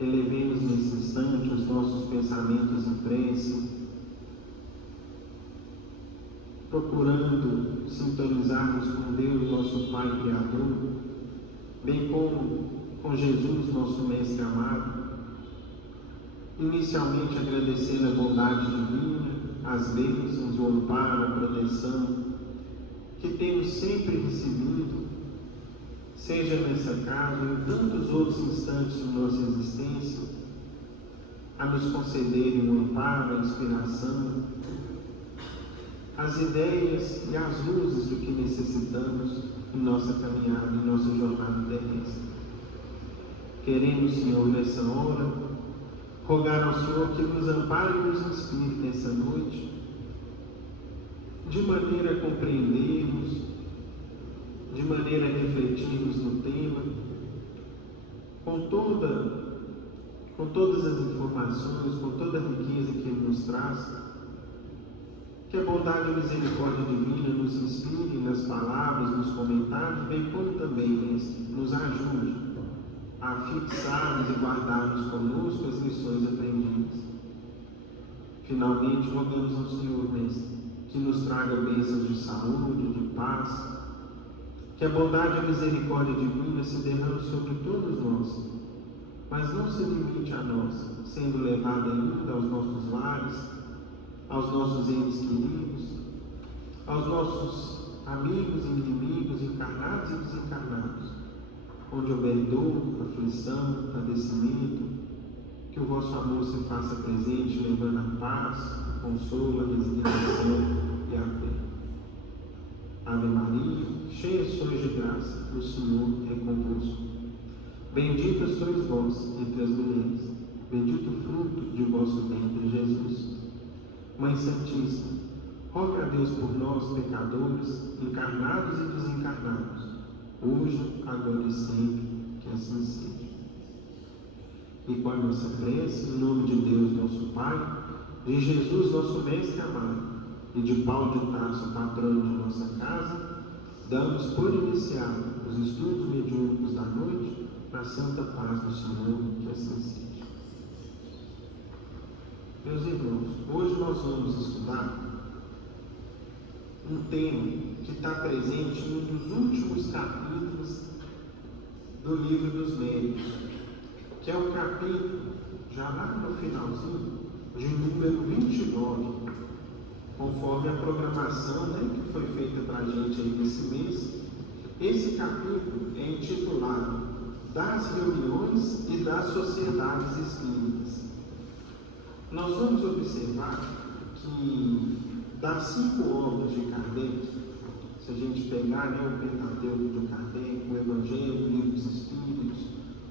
Elevemos nesse instante os nossos pensamentos em prece, procurando sintonizarmos com Deus, nosso Pai Criador, bem como com Jesus, nosso Mestre amado. Inicialmente agradecendo a bondade divina, as bênçãos, o amparo, a proteção que temos sempre recebido, seja nessa casa ou em tantos outros instantes de nossa existência, a nos concederem o amparo, a inspiração, as ideias e as luzes do que necessitamos em nossa caminhada, em nossa jornada terrestre. Queremos, Senhor, nessa hora, rogar ao Senhor que nos ampare e nos inspire nessa noite, de maneira a compreendermos, de maneira a refletirmos no tema, com todas as informações, com toda a riqueza que Ele nos traz, que a bondade e a misericórdia divina nos inspire nas palavras, nos comentários, bem como também nos ajude a fixarmos e guardarmos conosco as lições aprendidas. Finalmente, rogamos ao Senhor, Mestre, que nos traga bênçãos de saúde, de paz, que a bondade e a misericórdia divina se derrame sobre todos nós, mas não se limite a nós, sendo levada ainda aos nossos lares, aos nossos entes queridos, aos nossos amigos e inimigos, encarnados e desencarnados, onde houver dor, aflição, padecimento, que o vosso amor se faça presente, levando a paz, o consolo, a resignação e a fé. Ave Maria, cheia sois de graça, o Senhor é convosco. Bendita sois vós entre as mulheres, bendito o fruto de vosso ventre, Jesus. Mãe Santíssima, roga a Deus por nós, pecadores, encarnados e desencarnados, hoje, agora e sempre, que assim seja. E com a nossa prece, em nome de Deus, nosso Pai, de Jesus, nosso Mestre amado, e de Paulo de Tarso, patrono de nossa casa, damos por iniciado os estudos mediúnicos da noite, na santa paz do Senhor, que assim seja. Meus irmãos, hoje nós vamos estudar um tema que está presente em um dos últimos capítulos do Livro dos Médiuns, que é o capítulo, já lá no finalzinho, de número 29, conforme a programação, que foi feita para a gente aí nesse mês. Esse capítulo é intitulado Das Reuniões e das Sociedades Espíritas. Nós vamos observar que das 5 obras de Kardec, se a gente pegar o Pentateuco de Kardec, o Evangelho, o Livro dos Espíritos,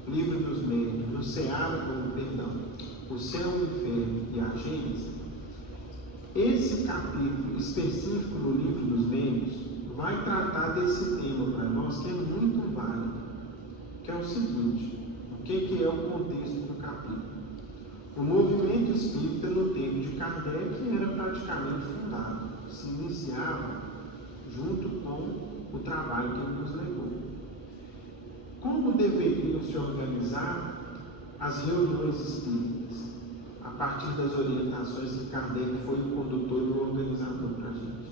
o Livro dos Médiuns, o Céu, o Inferno e a Gênese, esse capítulo específico no Livro dos Médiuns vai tratar desse tema para nós, que é muito válido, que é o seguinte: o que é o contexto do capítulo? O movimento espírita no tempo de Kardec era praticamente fundado, se iniciava junto com o trabalho que ele nos levou. Como deveriam se organizar as reuniões espíritas? A partir das orientações que Kardec foi o condutor e o organizador para a gente.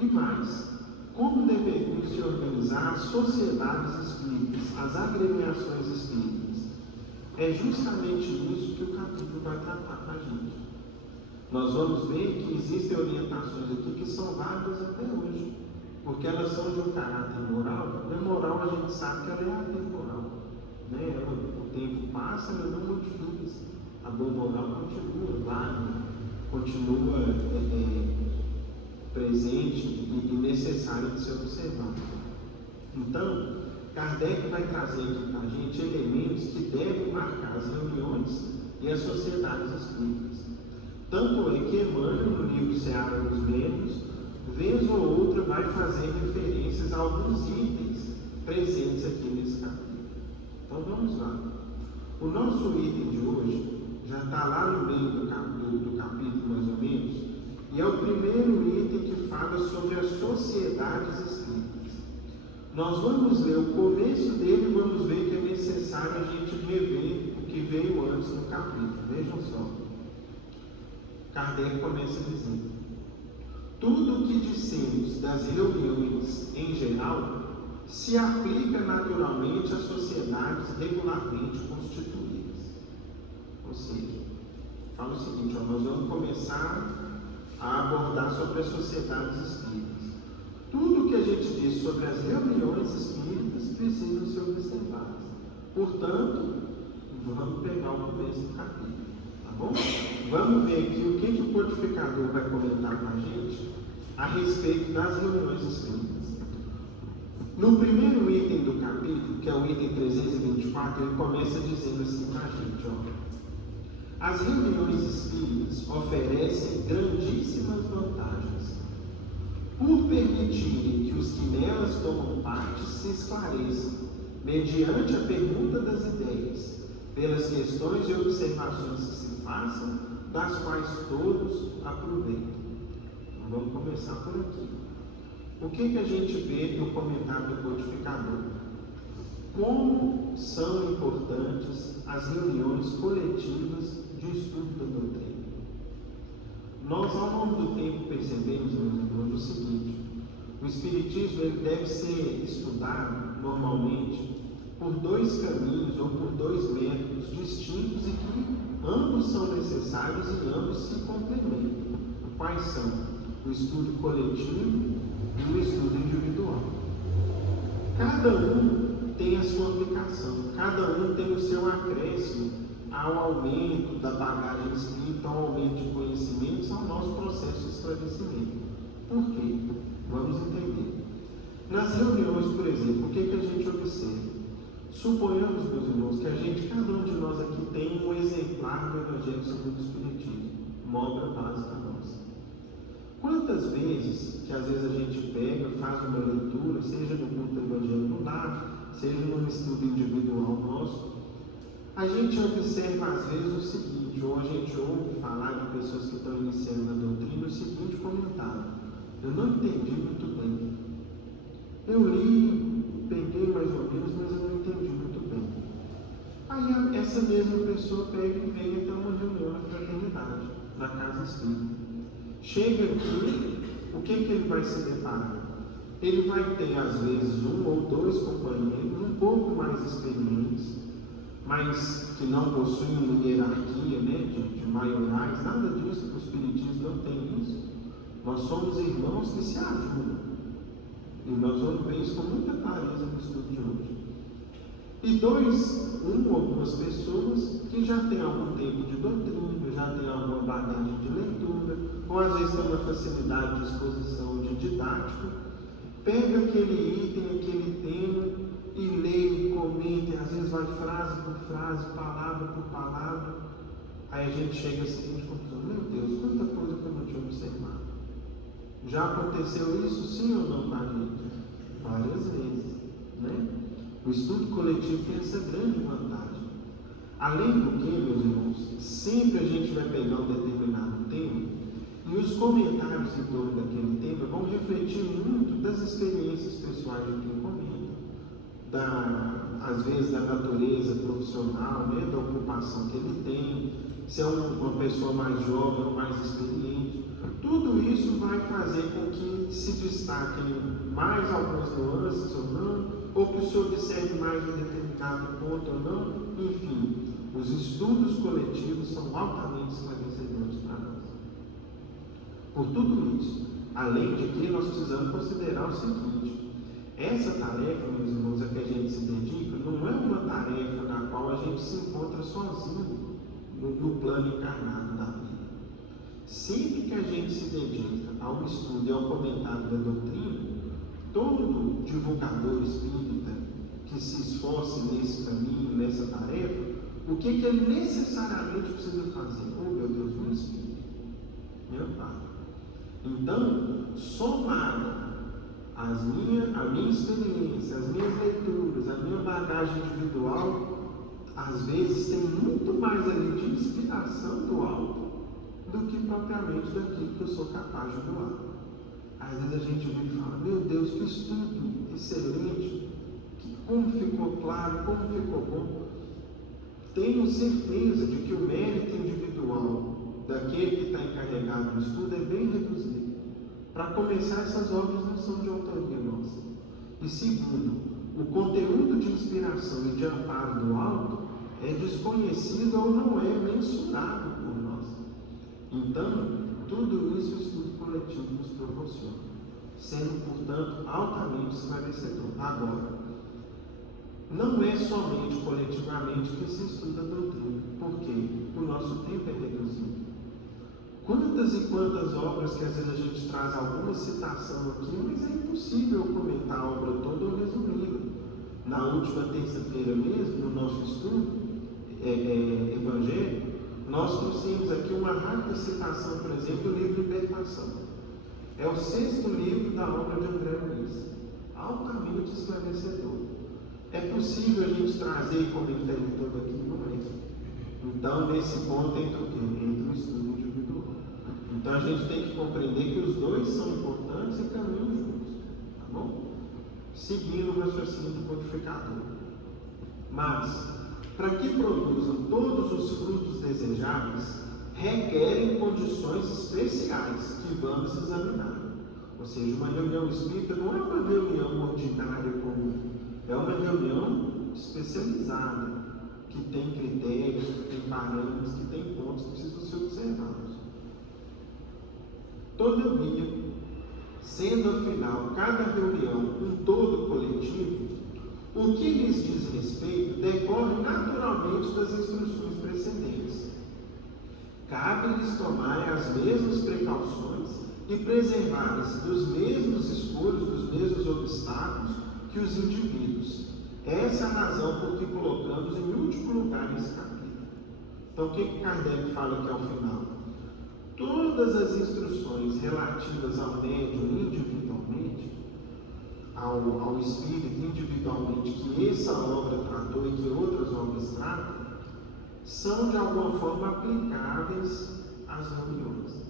E mais, como deveriam se organizar as sociedades espíritas, as agremiações espíritas? É justamente isso que o capítulo vai tratar para a gente. Nós vamos ver que existem orientações aqui que são válidas até hoje, porque elas são de um caráter moral, e a moral a gente sabe que ela é atemporal. O tempo passa, ela não modifica-se. A boa moral continua válida, continua presente e necessária de ser observada. Então, Kardec vai trazer aqui para a gente elementos que devem marcar as reuniões e as sociedades espíritas. Tanto é que Emmanuel, no livro Seara dos Médiuns, vez ou outra vai fazer referências a alguns itens presentes aqui nesse capítulo. Então vamos lá. O nosso item de hoje já está lá no meio do capítulo, mais ou menos, e é o primeiro item que fala sobre as sociedades espíritas. Nós vamos ler o começo dele e vamos ver que é necessário a gente rever o que veio antes capítulo. Vejam só. Kardec começa dizendo: tudo o que dissemos das reuniões em geral se aplica naturalmente às sociedades regularmente constituídas. Ou seja, fala o seguinte: nós vamos começar a abordar sobre as sociedades espíritas. Tudo que a gente diz sobre as reuniões espíritas precisa ser observado. Portanto, vamos pegar o começo do capítulo, tá bom? Vamos ver aqui o que o codificador vai comentar com a gente a respeito das reuniões espíritas. No primeiro item do capítulo, que é o item 324, ele começa dizendo assim para a gente: as reuniões espíritas oferecem grandíssimas vantagens, por permitirem que os que nelas tomam parte se esclareçam, mediante a pergunta das ideias, pelas questões e observações que se façam, das quais todos aproveitam. Então, vamos começar por aqui. O que a gente vê no comentário do codificador? Como são importantes as reuniões coletivas de estudo da doutrina. Nós, ao longo do tempo, percebemos, meus irmãos, o seguinte: o Espiritismo ele deve ser estudado, normalmente, por dois caminhos ou por dois métodos distintos e que ambos são necessários e ambos se complementam. Quais são? O estudo coletivo e o estudo individual. Cada um tem a sua aplicação, cada um tem o seu acréscimo ao aumento da bagagem espírita, ao aumento de conhecimentos, ao nosso processo de esclarecimento. Por quê? Vamos entender. Nas reuniões, por exemplo, o que a gente observa? Suponhamos, meus irmãos, que cada um de nós aqui tem um exemplar do Evangelho segundo o Espiritismo, uma obra básica nossa. Quantas vezes que às vezes a gente pega, faz uma leitura, seja no culto do Evangelho no lar, seja num estudo individual nosso, a gente observa às vezes o seguinte, ou a gente ouve falar de pessoas que estão iniciando a doutrina, o seguinte comentário: eu não entendi muito bem. Eu li, peguei mais ou menos, mas eu não entendi muito bem. Aí essa mesma pessoa pega e vem até uma reunião na fraternidade, na casa espírita. Chega aqui, o que ele vai se deparar? Ele vai ter, às vezes, um ou dois companheiros um pouco mais experientes, mas que não possuem uma hierarquia, de maiorais, nada disso, o Espiritismo não tem isso. Nós somos irmãos que se ajudam. E nós vamos ver isso com muita clareza no estudo de hoje. E uma ou duas pessoas que já têm algum tempo de doutrina, já têm alguma bagagem de leitura, ou às vezes tem uma facilidade de exposição de didática, pega aquele item, aquele tema, e lê, e comenta, e às vezes vai frase por frase, palavra por palavra. Aí a gente chega à seguinte conclusão: meu Deus, quanta coisa que eu não tinha observado. Já aconteceu isso, sim ou não, com a gente? Várias vezes, né? O estudo coletivo tem essa grande vantagem. Além do que, meus irmãos, sempre a gente vai pegar um determinado tema e os comentários em torno daquele tema vão refletir muito das experiências pessoais de quem comenta, às vezes da natureza profissional, da ocupação que ele tem, se é uma pessoa mais jovem ou mais experiente. Tudo isso vai fazer com que se destaquem mais algumas nuances ou não, ou que se observe mais um determinado ponto ou não. Enfim, os estudos coletivos são altamente esclarecedores para nós. Por tudo isso, além de que nós precisamos considerar o seguinte: essa tarefa, meus irmãos, a que a gente se dedica, não é uma tarefa na qual a gente se encontra sozinho no plano encarnado da vida. Sempre que a gente se dedica ao estudo e ao comentário da doutrina, todo divulgador espírita que se esforce nesse caminho, nessa tarefa, o que ele necessariamente precisa fazer? Oh, meu Deus, meu Espírito, meu Pai. Então, somado a minha experiência, as minhas leituras, a minha bagagem individual, às vezes tem muito mais ali de inspiração do alto do que propriamente daquilo que eu sou capaz de doar. Às vezes a gente vem e fala: meu Deus, que estudo excelente, como ficou claro, como ficou bom. tenho certeza de que o mérito individual daquele que está encarregado do estudo é bem reduzido. Para começar, essas obras não são de autoria nossa. E segundo, o conteúdo de inspiração e de amparo do alto é desconhecido ou não é mensurado por nós. Então, tudo isso o estudo coletivo nos proporciona, sendo, portanto, altamente esclarecedor. Agora, não é somente coletivamente que se estuda a doutrina, porque o nosso tempo é reduzido. Quantas e quantas obras que às vezes a gente traz alguma citação aqui, mas é impossível comentar a obra toda ou resumi-la. Na última terça-feira mesmo, no nosso estudo evangélico, nós trouxemos aqui uma rápida citação, por exemplo, do livro Libertação. É o 6º livro da obra de André Luiz, altamente esclarecedor. É possível a gente trazer e comentar ele todo aqui? Não é. Então, nesse ponto, entra o quê? Entra o estudo individual. Então, a gente tem que compreender que os dois são importantes e caminham juntos. Tá bom? Seguindo o raciocínio do codificador. Mas, para que produzam todos os frutos desejáveis, requerem condições especiais que vamos examinar. Ou seja, uma reunião espírita não é uma reunião ordinária comum, é uma reunião especializada, que tem critérios, que tem parâmetros, que tem pontos que precisam ser observados. Todavia, sendo afinal cada reunião um todo coletivo, o que lhes diz respeito decorre naturalmente das instruções precedentes. Cabe-lhes tomar as mesmas precauções e preservar-se dos mesmos escolhos, dos mesmos obstáculos que os indivíduos. Essa é a razão por que colocamos em último lugar esse capítulo. Então, o que Kardec fala aqui ao final? Todas as instruções relativas ao médium individualmente, ao espírito individualmente, que essa obra tratou e que outras obras tratam, são de alguma forma aplicáveis às reuniões.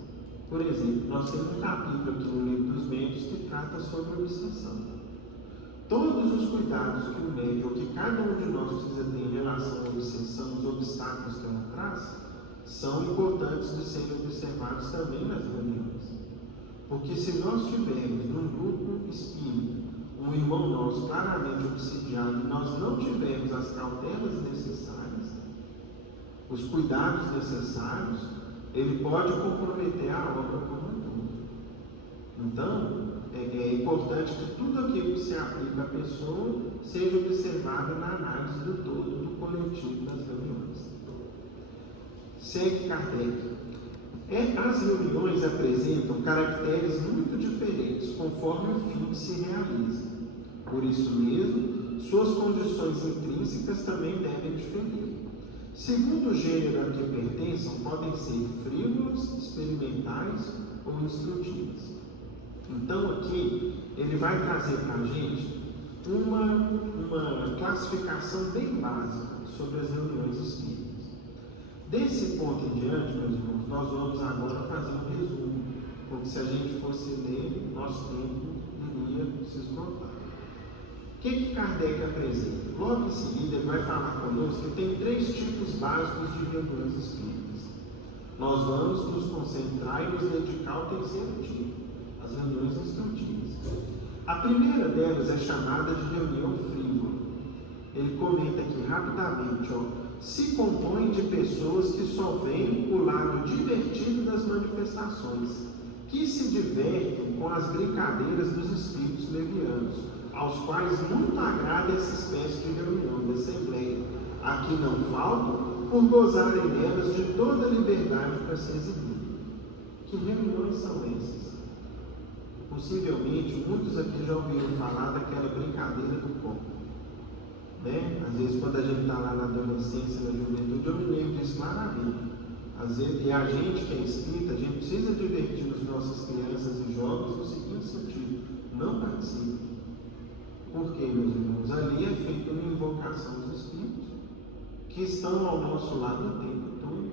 Por exemplo, nós temos um capítulo aqui no Livro dos Médiuns que trata sobre a obsessão. Todos os cuidados que o médium, ou que cada um de nós precisa ter em relação à obsessão, os obstáculos que ela traz, são importantes de serem observados também nas reuniões. Porque se nós tivermos num grupo espírita um irmão nosso claramente obsidiado e nós não tivermos as cautelas necessárias, os cuidados necessários, ele pode comprometer a obra como um todo. Então, é importante que tudo aquilo que se aplica à pessoa seja observado na análise do todo, do coletivo das reuniões. Segue Kardec. As reuniões apresentam caracteres muito diferentes conforme o fim que se realiza. Por isso mesmo, suas condições intrínsecas também devem diferir. Segundo o gênero a que pertençam, podem ser frívolas, experimentais ou instrutivas. Então, aqui, ele vai trazer para a gente uma classificação bem básica sobre as reuniões espíritas. Desse ponto em diante, meus irmãos, nós vamos agora fazer um resumo, porque se a gente fosse ler, nosso tempo iria se esgotar. O que Kardec apresenta? Logo em seguida, ele vai falar conosco que tem 3 tipos básicos de reuniões espíritas. Nós vamos nos concentrar e nos dedicar ao 3º tipo, as reuniões instrutivas. A primeira delas é chamada de reunião frívola. Ele comenta aqui rapidamente, se compõe de pessoas que só veem o lado divertido das manifestações, que se divertem com as brincadeiras dos espíritos levianos, aos quais muito agrada essa espécie de reunião, de assembleia, a que não faltam por gozarem nelas de toda a liberdade para se exibir. Que reuniões são essas? Possivelmente, muitos aqui já ouviram falar daquela brincadeira do copo. Às vezes, quando a gente está lá na adolescência, na juventude, eu me lembro disso claramente. Às vezes, e a gente que é espírita, a gente precisa divertir as nossas crianças e jovens no seguinte sentido: não participe. Porque, meus irmãos, ali é feita uma invocação dos espíritos que estão ao nosso lado o tempo todo.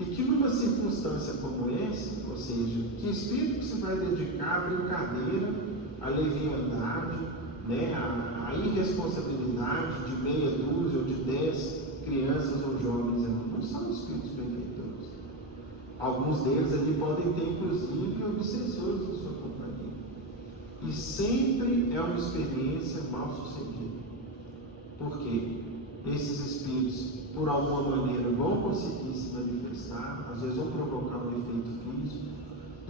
E que numa circunstância como essa, ou seja, que espírito que se vai dedicar à brincadeira, à leviandade, a irresponsabilidade de meia dúzia ou de 10 crianças ou Alguns deles ali podem ter, inclusive, obsessores em sua companhia. E sempre é uma experiência mal sucedida. Por quê? Esses espíritos, por alguma maneira, vão conseguir se manifestar, às vezes vão provocar um efeito físico,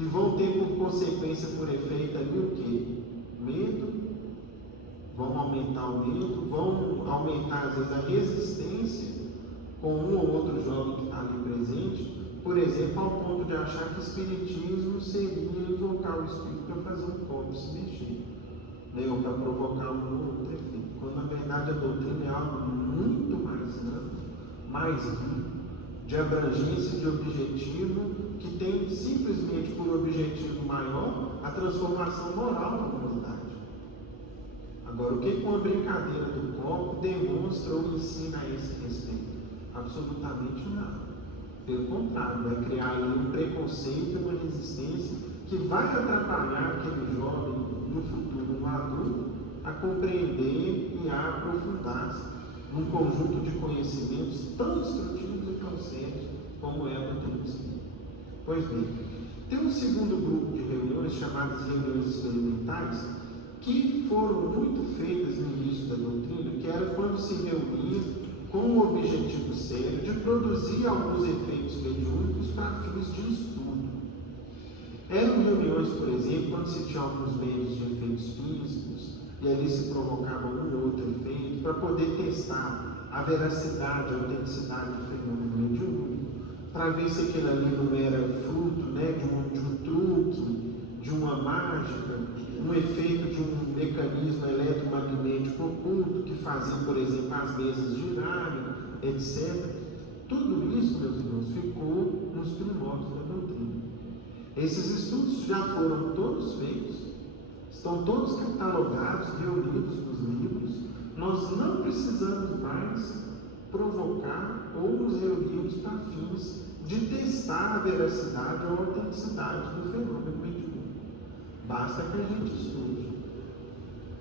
e vão ter por consequência, por efeito ali o quê? Medo, vão aumentar o medo, vão aumentar às vezes a resistência com um ou outro jovem que está ali presente, por exemplo, ao ponto de achar que o espiritismo seria invocar o espírito para fazer um copo se mexer, né? Ou para provocar um ou outro efeito, quando na verdade a doutrina é algo muito mais amplo, mais rico, de abrangência, de objetivo, que tem simplesmente por objetivo maior a transformação moral da humanidade. Agora, o que uma brincadeira do copo demonstra ou ensina a esse respeito? Absolutamente nada. Pelo contrário, vai criar ali um preconceito, uma resistência que vai atrapalhar aquele jovem, no futuro um adulto, a compreender e a aprofundar-se num conjunto de conhecimentos tão destrutivos e tão sérios como é a doutrina espírita. Pois bem, tem um segundo grupo de reuniões, chamadas reuniões experimentais, que foram muito feitas no início da doutrina, que era quando se reunia com o objetivo sério de produzir alguns efeitos mediúnicos para fins de estudo. Eram reuniões, por exemplo, quando se tinha alguns meios de efeitos físicos, e ali se provocava um ou outro efeito, para poder testar a veracidade, a autenticidade do fenômeno mediúnico, para ver se aquilo ali não era fruto, né, de um truque, de uma mágica, um efeito de um mecanismo eletromagnético oculto que fazia, por exemplo, as mesas girarem, etc. Tudo isso, meus irmãos, ficou nos primórdios da doutrina. Esses estudos já foram todos feitos, estão todos catalogados, reunidos nos livros. Nós não precisamos mais provocar ou nos reunirmos para fins de testar a veracidade ou a autenticidade do fenômeno mediúnico. Basta que a gente estude.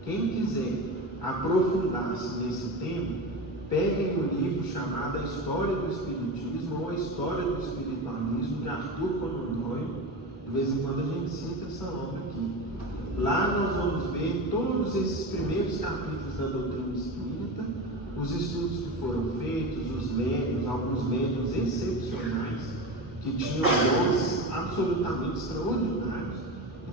Quem quiser aprofundar-se nesse tema, peguem um livro chamado A História do Espiritismo ou A História do Espiritualismo, de Arthur Conan Doyle. De vez em quando a gente cita essa obra aqui. Lá nós vamos ver todos esses primeiros capítulos da doutrina espírita, os estudos que foram feitos, os médiuns, alguns médiuns excepcionais, que tinham dons absolutamente extraordinários.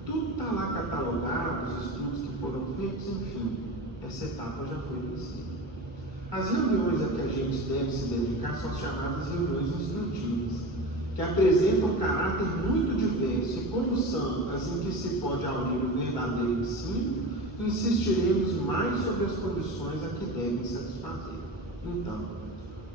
Tudo está lá catalogado, os estudos que foram feitos, enfim, essa etapa já foi vencida. As reuniões a que a gente deve se dedicar são chamadas reuniões instrutivas, que apresentam um caráter muito diverso, e como são as em que se pode aurir o verdadeiro ensino, insistiremos mais sobre as condições a que devem satisfazer. Então,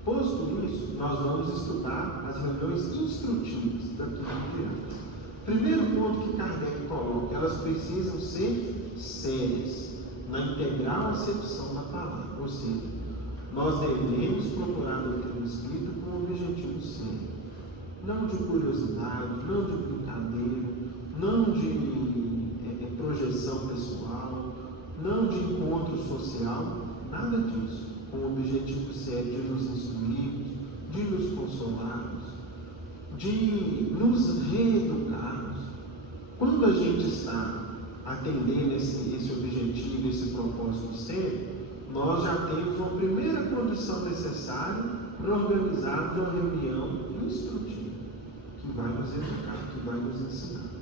posto isso, nós vamos estudar as reuniões instrutivas daqui em diante. Primeiro ponto que Kardec coloca, elas precisam ser sérias, na integral acepção da palavra, ou seja, nós devemos procurar a doutrina espírita com um objetivo sério, não de curiosidade, não de brincadeira, não de projeção pessoal, não de encontro social, nada disso, com o objetivo sério de nos instruirmos, de nos consolarmos, de nos reeducarmos. Quando a gente está atendendo esse objetivo, esse propósito sério, nós já temos uma primeira condição necessária para organizarmos uma reunião instrutiva, que vai nos educar, que vai nos ensinar.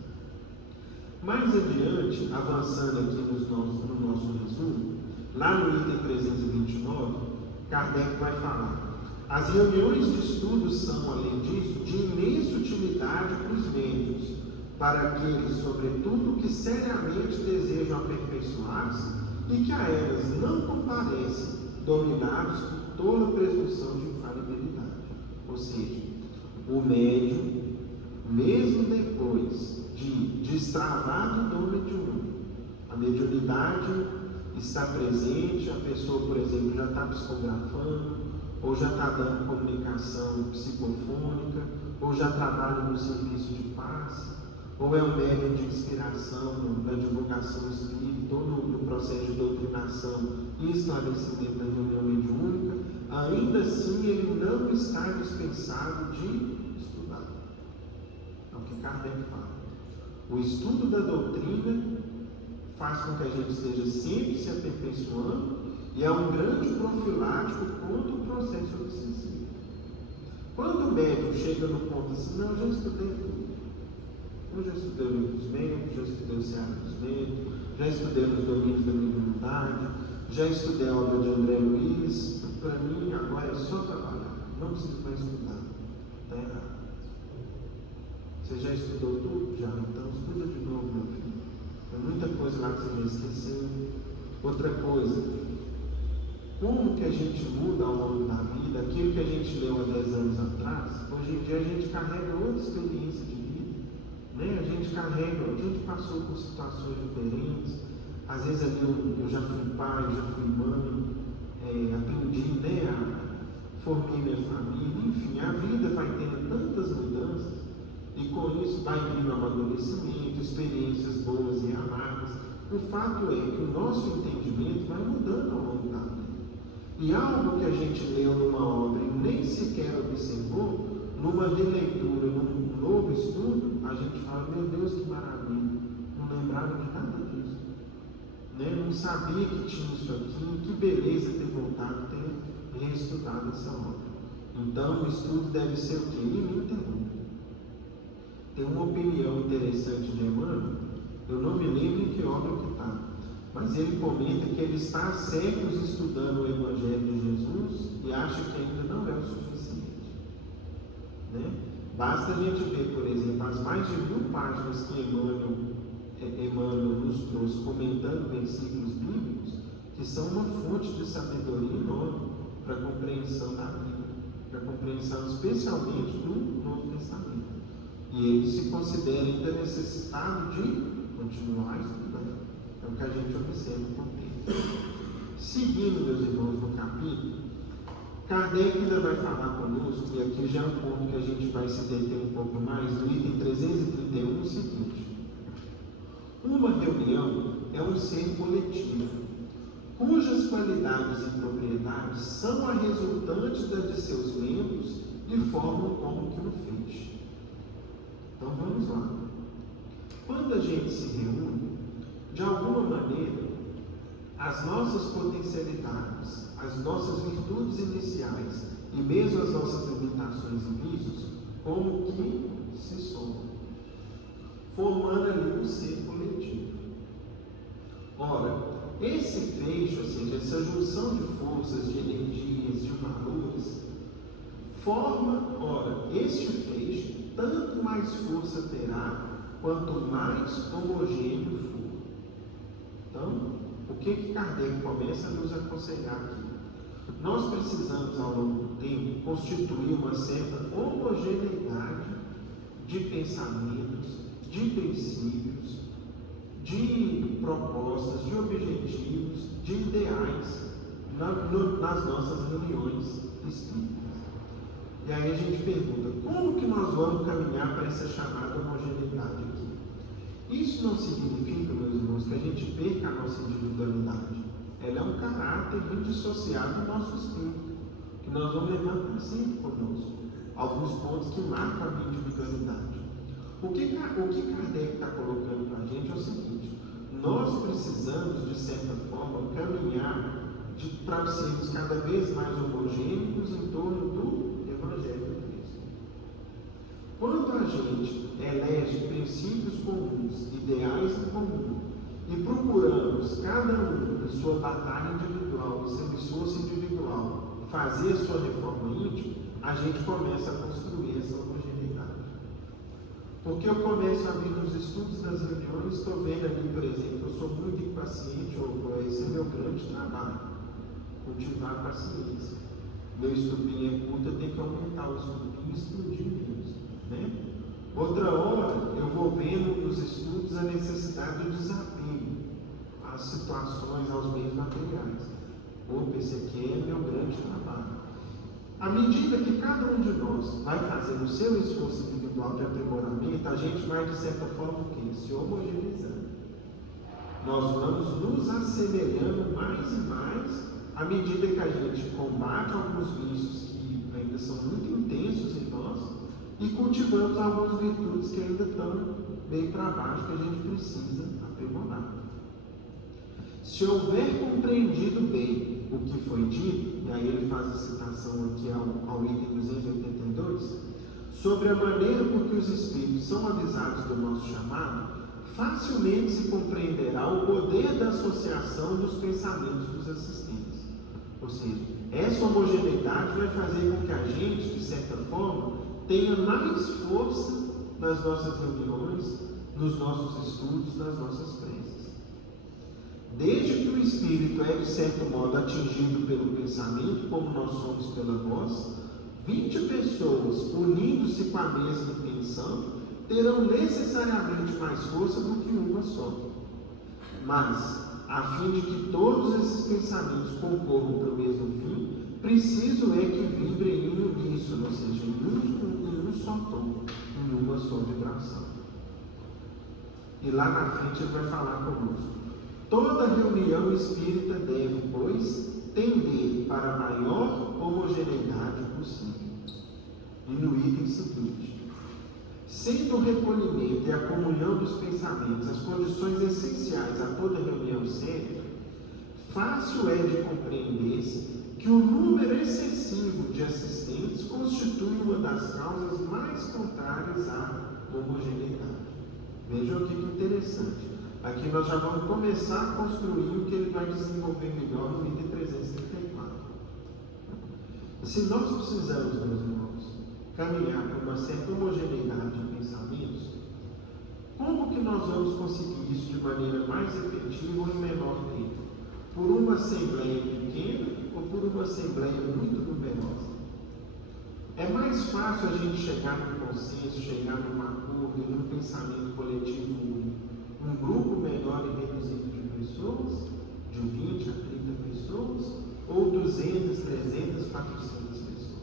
Mais adiante, avançando aqui no nosso resumo, lá no item 329, Kardec vai falar: as reuniões de estudos são, além disso, de imensa utilidade para os médiuns, para aqueles, sobretudo, que seriamente desejam aperfeiçoar-se e que a elas não comparecem, dominados por toda presunção de infalibilidade. Ou seja, o médium, mesmo depois de destravado o dom mediúnico, a mediunidade está presente, a pessoa, por exemplo, já está psicografando, ou já está dando comunicação psicofônica, ou já trabalha no serviço de passe, ou é um médium de inspiração na divulgação espírita, ou no processo de doutrinação e esclarecimento da reunião mediúnica, ainda assim ele não está dispensado de estudar. que Kardec fala. O estudo da doutrina faz com que a gente esteja sempre se aperfeiçoando e é um grande profilático contra o processo obsessivo. Quando o médium chega no ponto assim, não, eu já estudei tudo. Eu já estudei o livro dos médicos, já estudei o Seara dos Médicos, já estudei os domínios da mediunidade, já estudei a obra de André Luiz, para mim agora é só trabalhar, não preciso mais estudar. Está errado. Você já estudou tudo? Já, então estuda de novo, meu filho. Tem muita coisa lá que você já esqueceu. Outra coisa, como que a gente muda ao longo da vida? Aquilo que a gente leu há 10 anos atrás, hoje em dia a gente carrega outra experiência de vida, né? A gente passou por situações diferentes. Às vezes ali eu já fui pai, já fui mãe, aprendi, né, formei minha família, enfim, a vida vai tendo tantas mudanças e com isso vai vindo amadurecimento, experiências boas e amargas. O fato é que o nosso entendimento vai mudando ao longo da vida. E algo que a gente leu numa obra e nem sequer observou, numa releitura, num novo estudo, a gente fala, meu Deus, que maravilha, não lembrava de nada disso. Né? Não sabia que tinha isso aqui, que beleza ter voltado, ter reestudado essa obra. Então o estudo deve ser o quê? Ininterrupto. Tem uma opinião interessante de Emmanuel, eu não me lembro em que obra que está, mas ele comenta que ele está há séculos estudando o Evangelho de Jesus e acha que ainda não é o suficiente. Né? Basta a gente ver, por exemplo, as mais de 1000 páginas que Emmanuel nos trouxe comentando versículos bíblicos, que são uma fonte de sabedoria enorme para a compreensão da Bíblia, para a compreensão especialmente do Novo Testamento. E ele se considera ainda necessitado de continuar estudando. É o que a gente observa com o tempo. Seguindo, meus irmãos, no capítulo, Kardec ainda vai falar conosco, e aqui já é um ponto que a gente vai se deter um pouco mais, no item 331, o seguinte: uma reunião é um ser coletivo, cujas qualidades e propriedades são a resultante das de seus membros e formam como que um feixe. Então vamos lá. Quando a gente se reúne, de alguma maneira, as nossas potencialidades, as nossas virtudes iniciais e mesmo as nossas limitações e vícios, como que se somam, formando ali um ser coletivo. Ora, esse feixe, ou seja, essa junção de forças, de energias, de valores, forma, este feixe, tanto mais força terá, quanto mais homogêneo for. Então, o que Kardec começa a nos aconselhar aqui? Nós precisamos, ao longo do tempo, constituir uma certa homogeneidade de pensamentos, de princípios, de propostas, de objetivos, de ideais nas nossas reuniões espíritas. E aí a gente pergunta, como que nós vamos caminhar para essa chamada homogeneidade aqui? Isso não significa, meus irmãos, que a gente perca a nossa individualidade. Ela é um caráter indissociável do nosso espírito, que nós vamos levar para sempre conosco. Alguns pontos que marcam a minha individualidade. O que Kardec está colocando para a gente é o seguinte: nós precisamos, de certa forma, caminhar para sermos cada vez mais homogêneos em torno do Evangelho de Cristo. Quando a gente elege princípios comuns, ideais em comum, e procuramos, cada um, em sua batalha individual, em seu esforço individual, fazer a sua reforma íntima, a gente começa a construir essa homogeneidade. Porque eu começo a vir nos estudos das reuniões, estou vendo ali, por exemplo, eu sou muito impaciente, esse é meu grande trabalho, cultivar a paciência. Meu estupinho é curto, eu tenho que aumentar o estupinho e explodir menos, né? Outra hora, eu vou vendo nos estudos a necessidade do desapego às situações, aos bens materiais. Opa, esse aqui é meu grande trabalho. À medida que cada um de nós vai fazendo o seu esforço individual de aprimoramento, a gente vai, de certa forma, o quê? Se homogeneizando. Nós vamos nos assemelhando mais e mais à medida que a gente combate alguns vícios que ainda são muito intensos em nós e cultivamos algumas virtudes que ainda estão bem para baixo, que a gente precisa aprimorar. Se houver compreendido bem o que foi dito, e aí ele faz a citação aqui ao item 282, sobre a maneira por que os Espíritos são avisados do nosso chamado, facilmente se compreenderá o poder da associação dos pensamentos dos assistentes. Ou seja, essa homogeneidade vai fazer com que a gente, de certa forma, tenha mais força nas nossas reuniões, nos nossos estudos, nas nossas preces. Desde que o Espírito é, de certo modo, atingido pelo pensamento, como nós somos pela voz, 20 pessoas unindo-se com a mesma intenção terão necessariamente mais força do que uma só. Mas, a fim de que todos esses pensamentos concorram para o mesmo fim, preciso é que vibrem em uníssono, ou seja, em um só tom, em uma só vibração. E lá na frente ele vai falar conosco. Toda reunião espírita deve, pois, tender para a maior homogeneidade possível. E no item seguinte, sendo o recolhimento e a comunhão dos pensamentos as condições essenciais a toda reunião séria, fácil é de compreender-se que o número excessivo de assistentes constitui uma das causas mais contrárias à homogeneidade. Vejam que interessante. Aqui nós já vamos começar a construir o que ele vai desenvolver melhor no item 334. Se nós precisamos, meus irmãos, caminhar para uma certa homogeneidade de pensamentos, como que nós vamos conseguir isso de maneira mais efetiva ou em menor tempo? Por uma assembleia pequena ou por uma assembleia muito numerosa? É mais fácil a gente chegar num consenso, chegar num acordo, num pensamento coletivo único, um grupo menor e reduzido de pessoas, de 20 a 30 pessoas, ou 200, 300, 400 pessoas.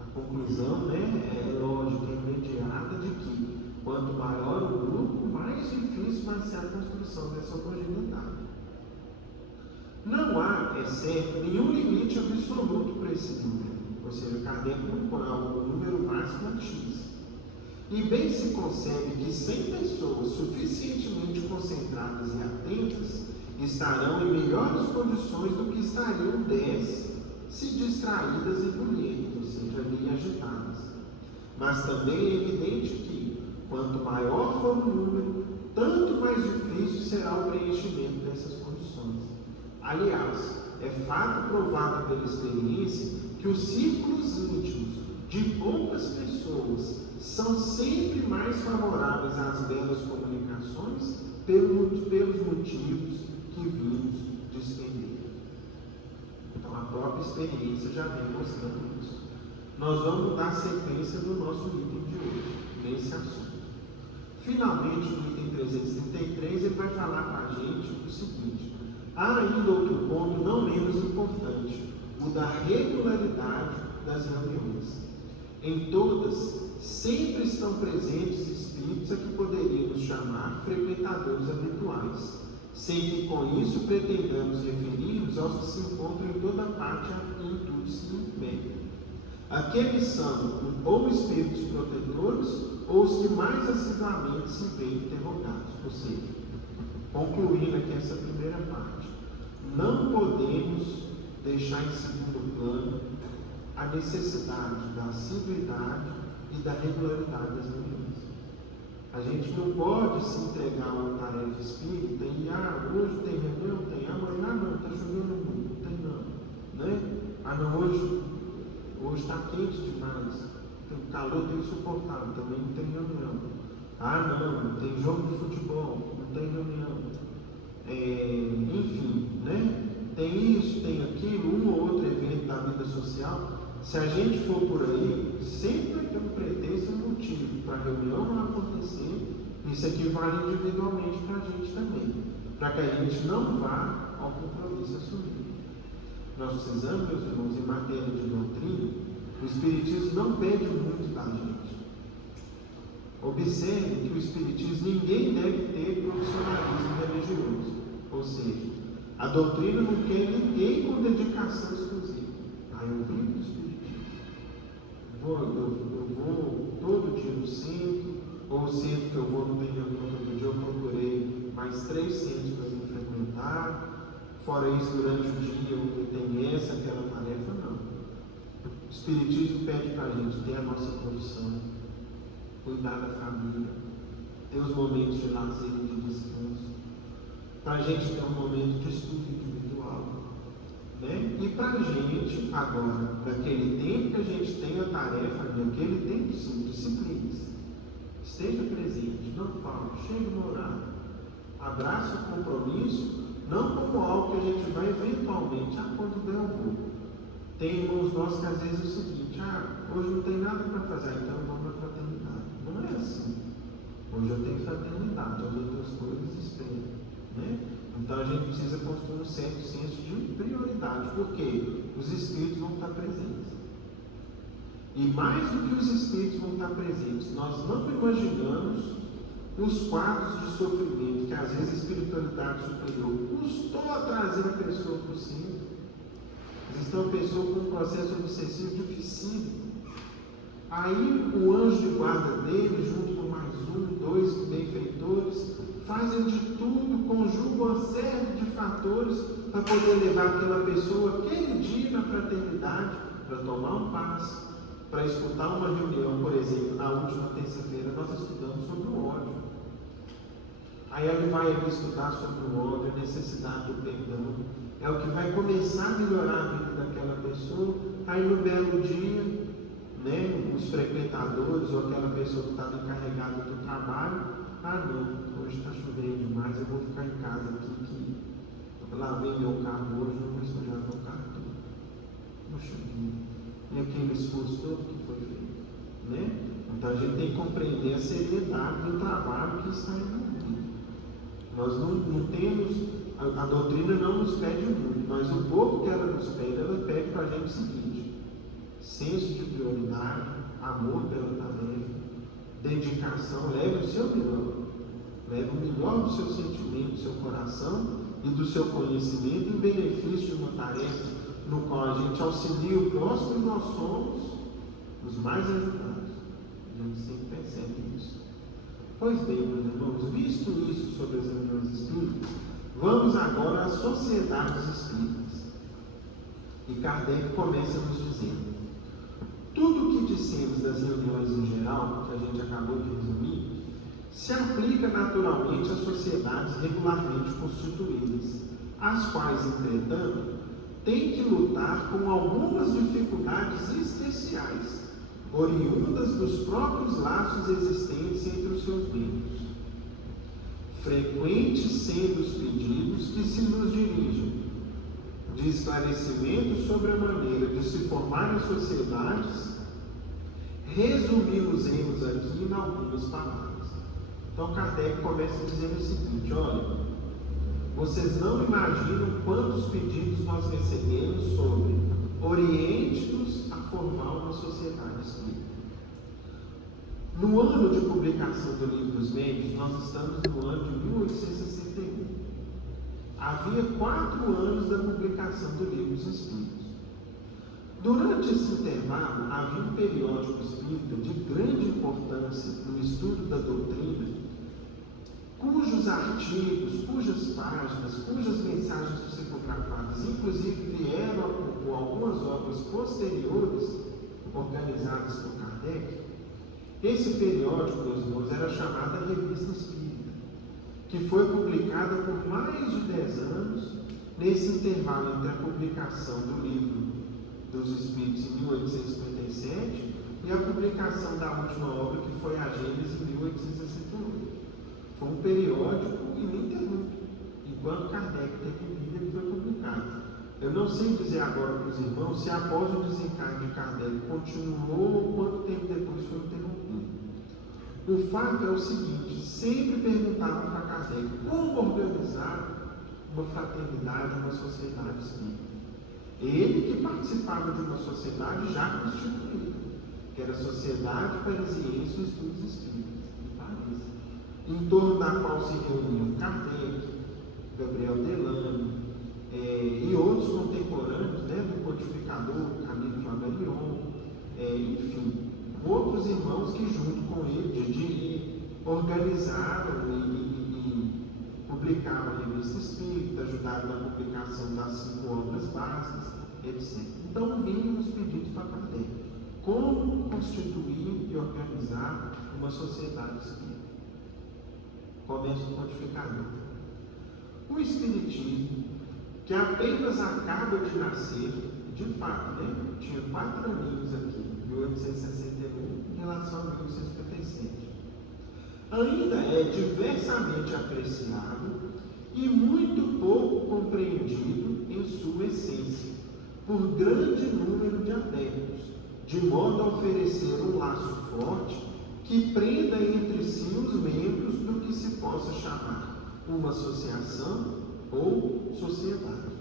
A conclusão, é lógica, imediata, de que quanto maior o grupo, mais difícil vai ser a construção dessa homogeneidade. Não há, é certo, nenhum limite absoluto para esse número, ou seja, Kardec não põe o número máximo X. E bem se concebe que 100 pessoas suficientemente concentradas e atentas estarão em melhores condições do que estariam 10 se distraídas e bonito, ou seja, ali agitadas. Mas também é evidente que, quanto maior for o número, tanto mais difícil será o preenchimento dessas condições. Aliás, é fato provado pela experiência que os círculos íntimos de poucas pessoas são sempre mais favoráveis às belas comunicações pelos motivos que vimos despender. Então, a própria experiência já vem mostrando isso. Nós vamos dar sequência no nosso item de hoje, nesse assunto. Finalmente, no item 333, ele vai falar para a gente o seguinte: há ainda outro ponto não menos importante, o da regularidade das reuniões. Em todas, sempre estão presentes espíritos a que poderíamos chamar frequentadores habituais, sem que com isso pretendamos referir-nos aos que se encontram em toda parte e em tudo se metem. Aqueles são ou espíritos protetores ou os que mais assiduamente se veem interrogados. Ou seja, concluindo aqui essa primeira parte, não podemos deixar em segundo plano a necessidade da assiduidade e da regularidade das reuniões. A gente não pode se entregar a uma tarefa espírita e hoje tem reunião, tem, amanhã não, está chovendo muito, não tem não, né? Não, hoje está quente demais, o calor está insuportável, também não tem reunião. Não, tem jogo de futebol, não tem reunião. Enfim, né? Tem isso, tem aquilo, um ou outro evento da vida social. Se a gente for por aí, sempre vai ter um pretexto e um motivo para a reunião não acontecer. Isso aqui vale individualmente para a gente também, para que a gente não vá ao compromisso assumido. Nós precisamos, meus irmãos, em matéria de doutrina, o Espiritismo não pede muito da gente. Observe que o Espiritismo, ninguém deve ter profissionalismo religioso, ou seja, a doutrina não quer ninguém com dedicação exclusiva. Eu vivo do Espiritismo. Eu vou talvez durante o dia eu tenha essa, aquela tarefa, não. O Espiritismo pede para a gente ter a nossa profissão, cuidar da família, ter os momentos de lazer e de descanso, para a gente ter um momento de estudo individual, né? E para a gente, agora, naquele tempo que a gente tem a tarefa, naquele tempo, sim, disciplinas, esteja presente, não falte, chegue no horário, abrace o compromisso, não como algo que a gente vai eventualmente, quando der eu vou. Tem irmãos nossos que às vezes é o seguinte, hoje não tem nada para fazer, então vamos para a fraternidade. Não é assim. Hoje eu tenho fraternidade, as outras coisas esperam, né? Então a gente precisa construir um certo senso de prioridade, porque os espíritos vão estar presentes. E mais do que os espíritos vão estar presentes, nós não imaginamos os quadros de sofrimento que às vezes a espiritualidade superior custou a trazer a pessoa para o centro. Então a pessoa com um processo obsessivo dificílimo. Aí o anjo de guarda dele, junto com mais dois benfeitores, fazem de tudo, conjugam uma série de fatores para poder levar aquela pessoa aquele dia na fraternidade, para tomar um passe, para escutar uma reunião. Por exemplo, na última terça-feira nós estudamos sobre o ódio. Aí ele vai aqui estudar sobre o ódio, a necessidade do perdão. É o que vai começar a melhorar a vida daquela pessoa. Aí no belo dia, né, os frequentadores ou aquela pessoa que estava encarregada do trabalho, não, hoje está chovendo demais, eu vou ficar em casa aqui, que lavei meu carro hoje, não vou sujar meu carro todo. Puxa vida. E aquele esforço todo que foi feito, né? Então a gente tem que compreender a seriedade do trabalho que está envolvido. Nós não temos, a doutrina não nos pede muito, mas o pouco que ela nos pede, ela pede para a gente o seguinte: senso de prioridade, amor pela tarefa, dedicação, leve o seu melhor, leve o melhor do seu sentimento, do seu coração e do seu conhecimento em benefício de uma tarefa no qual a gente auxilia o próximo e nós somos os mais ajudados. A gente sempre percebe isso. Pois bem, meus irmãos, visto isso sobre as reuniões espíritas, vamos agora às sociedades espíritas. E Kardec começa nos dizendo: tudo o que dissemos das reuniões em geral, que a gente acabou de resumir, se aplica naturalmente às sociedades regularmente constituídas, as quais, entretanto, têm que lutar com algumas dificuldades especiais, oriundas dos próprios laços existentes entre os seus membros. Frequentes sendo os pedidos que se nos dirigem de esclarecimento sobre a maneira de se formar as sociedades, resumimos aqui em algumas palavras. Então Kardec começa dizendo o seguinte: olha, vocês não imaginam quantos pedidos nós recebemos sobre oriente-nos a formar uma sociedade espírita. No ano de publicação do Livro dos Médiuns, nós estamos no ano de 1861. Havia 4 anos da publicação do Livro dos Espíritos. Durante esse intervalo, havia um periódico espírita de grande importância no estudo da doutrina, cujos artigos, cujas páginas, cujas mensagens psicografadas, inclusive vieram a compor algumas obras posteriores, organizadas por Kardec. Esse periódico, meus irmãos, era chamada Revista Espírita, que foi publicada por mais de 10 anos, nesse intervalo entre a publicação do Livro dos Espíritos em 1857 e a publicação da última obra, que foi a Gênesis, em 1868. Foi um periódico ininterrupto. Enquanto Kardec teve vida, ele foi publicado. Eu não sei dizer agora para os irmãos se após o desencarne de Kardec continuou ou quanto tempo depois foi interrompido. O fato é o seguinte: sempre perguntavam para Kardec como organizar uma fraternidade, uma sociedade espírita. Ele que participava de uma sociedade já constituída, que era a Sociedade Parisiense dos Estudos Espíritas, em Paris, em torno da qual se reuniam Kardec, Gabriel Delano, e outros contemporâneos, né, do codificador Camilo Flammarion, enfim, outros irmãos que junto com ele, organizaram e publicava a revista espírita, ajudava na publicação das 5 obras básicas, etc. Então vinham os pedidos para Kardec. Como constituir e organizar uma sociedade espírita? Começa o pontificador. O Espiritismo, que apenas acaba de nascer, de fato, né? Tinha 4 aninhos aqui, 1861, em relação a 1857. Ainda é diversamente apreciado e muito pouco compreendido em sua essência, por grande número de adeptos, de modo a oferecer um laço forte que prenda entre si os membros do que se possa chamar uma associação ou sociedade.